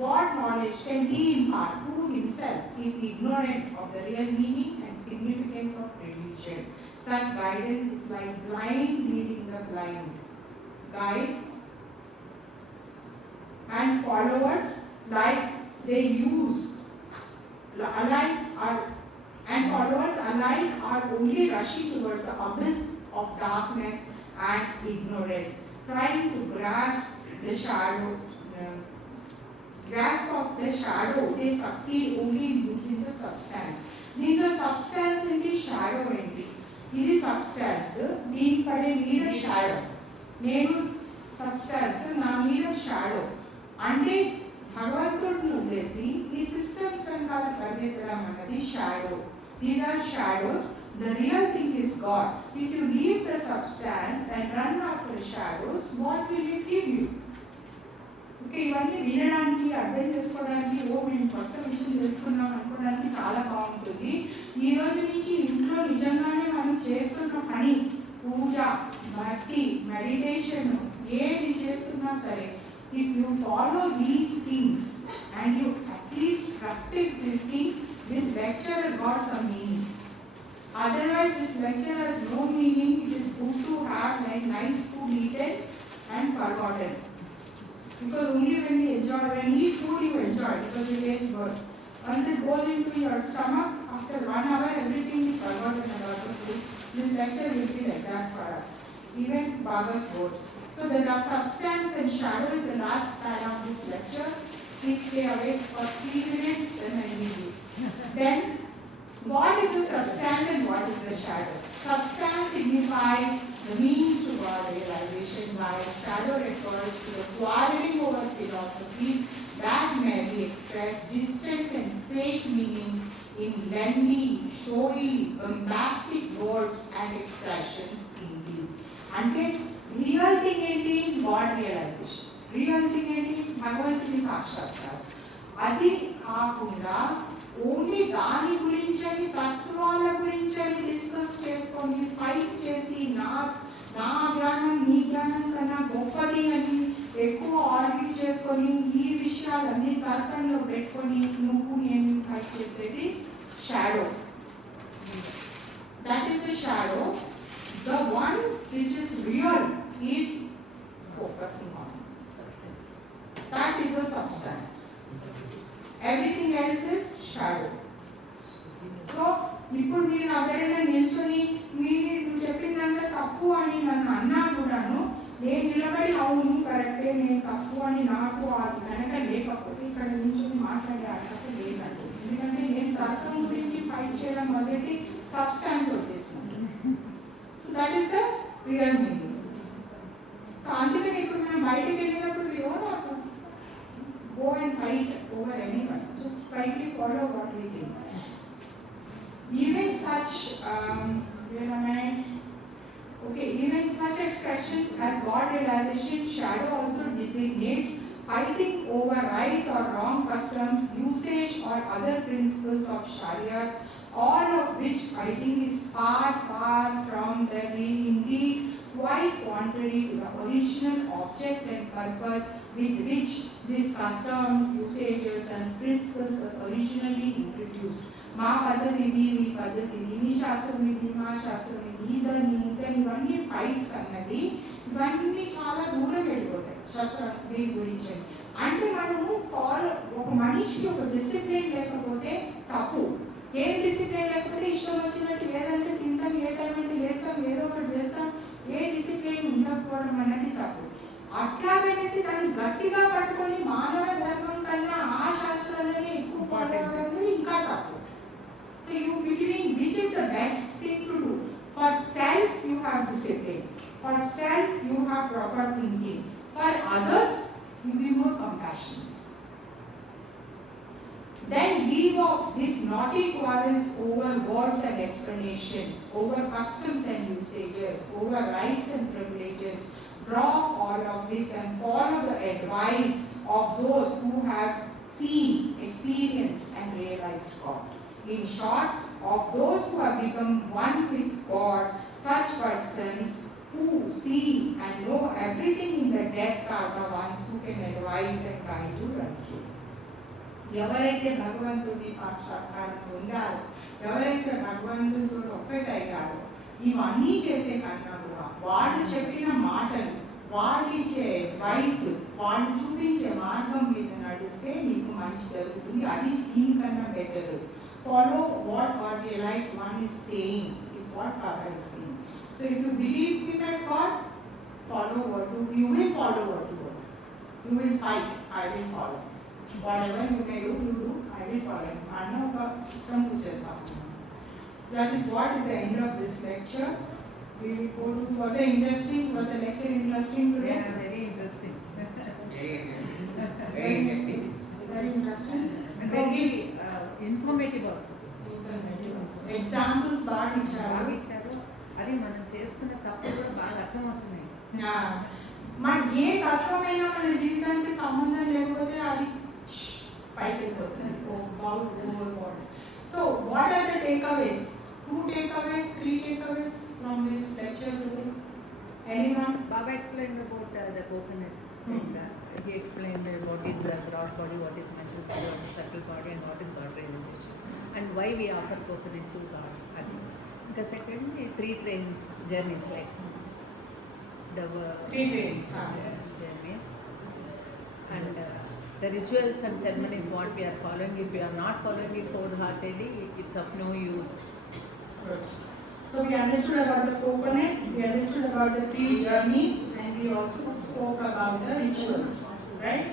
what knowledge can he impart who himself is ignorant of the real meaning and significance of religion? Such guidance is like blind leading the blind. Guide and followers like they use alike are only rushing towards the abyss of darkness and ignorance, trying to grasp of the shadow. They succeed only in losing the substance. దీంట్లో సబ్స్టాన్స్ ఏంటి, షాడో ఏంటి? ఇది సబ్స్టాన్స్, దీని పడే మీద షాడో. నేను సబ్స్టాన్స్, నా మీద షాడో. అంటే భగవంతుడిని వదిలేసి ఈ సిస్టమ్స్ వెనకాల పరిగెత్తడం అన్నది shadow. These are shadows. The real thing is God. If you leave the substance and run after shadows, what will it give you? Okay, ఇవన్నీ వినడానికి, అర్థం చేసుకోవడానికి, మేము కొత్త విషయం తెలుసుకున్నాం అనుకోవడానికి చాలా బాగుంటుంది. ఈ రోజు నుంచి ఇంట్లో నిజంగానే మనం చేస్తున్న పని, పూజ, భక్తి, మెడిటేషన్ ఏది చేస్తున్నా సరే, if you follow these things and you at least practice these things, this lecture has got some meaning. Otherwise this lecture has no meaning. It is good to have like nice food eaten and forgotten, because only when you eat food you enjoy, because you taste words. Once it goes into your stomach, after 1 hour everything is forgotten about the food. This lecture will be like that for us, even Baba's words. So the substance and shadow is the last part of this lecture. Please stay awake for 3 minutes, then I leave you. Then, what is the substance and what is the shadow? Substance signifies the means to God realization, while shadow refers to the quarreling over philosophies that may be expressed distant and fake meanings in lengthy, showy, bombastic words and expressions indeed. అంటే real thing ఏంటి? God realization. Real thing ఏంటి? భగవంతుని సాక్షాత్కారం. అది కాకుండా ఓన్లీ దాని గురించి తత్వాల గురించి డిస్కస్ చేసుకొని ఫైట్ చేసి నా జ్ఞానం నీ జ్ఞానం కన్నా గొప్పది అని ఎక్కువ ఆర్గ్యూ చేసుకొని ఈ విషయాలన్నీ తర్కంలో పెట్టుకొని నువ్వు నేను ఫైట్ చేసేది shadow. That is the shadow. The one which is real is focusing on. That is the substance. Everything else is shadow. So, ఇప్పుడు మీరు నా దగ్గర నిల్చొని మీరు చెప్పిందంతా తప్పు అని నన్ను అన్నా కూడాను నేను నిలబడి అవును కరెక్టే నేను తప్పు అని నాకు వెనక లేకపోతే ఇక్కడ నిల్చొని మాట్లాడే అర్హత లేదండి. ఎందుకంటే నేను తర్కం గురించి ఫైట్ చేయడం మొదటి సబ్స్టాన్స్ వచ్చేస్తుంది. So that is the real meaning. So అందుకని ఇప్పుడు మనం బయటకు వెళ్ళినప్పుడు we don't have to go and fight over anyone. Just quietly follow what we think. Even such even such expressions as God realization, shadow also designates fighting over right or wrong customs, usage or other principles of Sharia, all of which I think is far from the real, indeed quite contrary to the original object and purpose with which these customs, usages and principles were originally introduced. మా పద్ధతి ఇది, మీ పద్ధతి ఇది, మీ శాస్త్రం ఇది, మా శాస్త్రం ఇది, ఇదని ఇవన్నీ ఫైట్స్ అన్నది ఇవన్నీ చాలా దూరం వెళ్ళిపోతాయి శాస్త్రం దీని గురించి. అంటే మనము ఒక మనిషికి ఒక డిసిప్లిన్ లేకపోతే తప్పు. ఏ డిసిప్లిన్ లేకపోతే ఇష్టం వచ్చినట్టు ఏదంటే తింటాం, ఏ టైం అంటే లేస్తాం, ఏదో ఒకటి చేస్తాం. ఏ డిసిప్లిన్ ఉండకపోవడం అనేది తప్పు. అట్లాగనేసి దాన్ని గట్టిగా పట్టుకొని మానవ ధర్మం కన్నా ఆ శాస్త్రాలనే ఎక్కువ ఫాలో అవ్వడం ఇంకా తప్పు. So you between which is the best thing to do? For self you have discipline. For self you have proper thinking. For others you be more compassionate. Then leave off this naughty quarrels over words and explanations, over customs and usages, over rights and privileges. Drop all of this and follow the advice of those who have seen, experienced and realized God. In short, of those who have become one with God, such persons who see and know everything in the depth are the ones who can advise and guide you and truth. ఎవరైతే భగవంతుడి సాక్షాత్కారం పొందారో, ఎవరైతే భగవంతుడితో ఒక్కటయ్యారో, ఇవన్నీ చేసే కన్నా కూడా వాళ్ళు చెప్పిన మాటలు, వాళ్ళు ఇచ్చే అడ్వైస్, వాళ్ళు చూపించే మార్గం మీద నడిస్తే నీకు మంచి జరుగుతుంది. అది దీనికన్నా better. Follow what God realized one is saying, is what Baba is saying. So if you believe him as God, follow you will follow what you want. You will fight, I will follow. Whatever you may do, you do, I will follow. I know the system which is happening. That is what is the end of this lecture. We will go to, was the lecture interesting today? Yeah, very interesting. Very interesting. Very informative also. Examples బాగా బాగా ఇచ్చారు. ఇచ్చారు. అది మనం చేస్తున్న తప్పు కూడా బాగా అర్థమవుతున్నాయి. మన ఏ తత్వమైనా మన జీవితానికి సంబంధం లేకపోతే అది పైకి వెళ్ళిపోతుంది. So what are the takeaways? 2 takeaways, 3 takeaways from this lecture today? Anyone? Baba explained about the coconut. He explained what is the gross body, what is mental body, what is subtle body, and what is God realization, and why we offer coconut to God. Because secondly, 3 trains journeys, like the 3 trains journeys, and the rituals and ceremonies what we are following. If we are not following it wholeheartedly, it's of no use. So we understood about the coconut, we understood about the 3 journeys, and we also spoke about the rituals, right?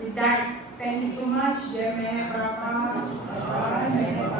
With that, thank you so much. Jai Meherbaba. Jai Meherbaba.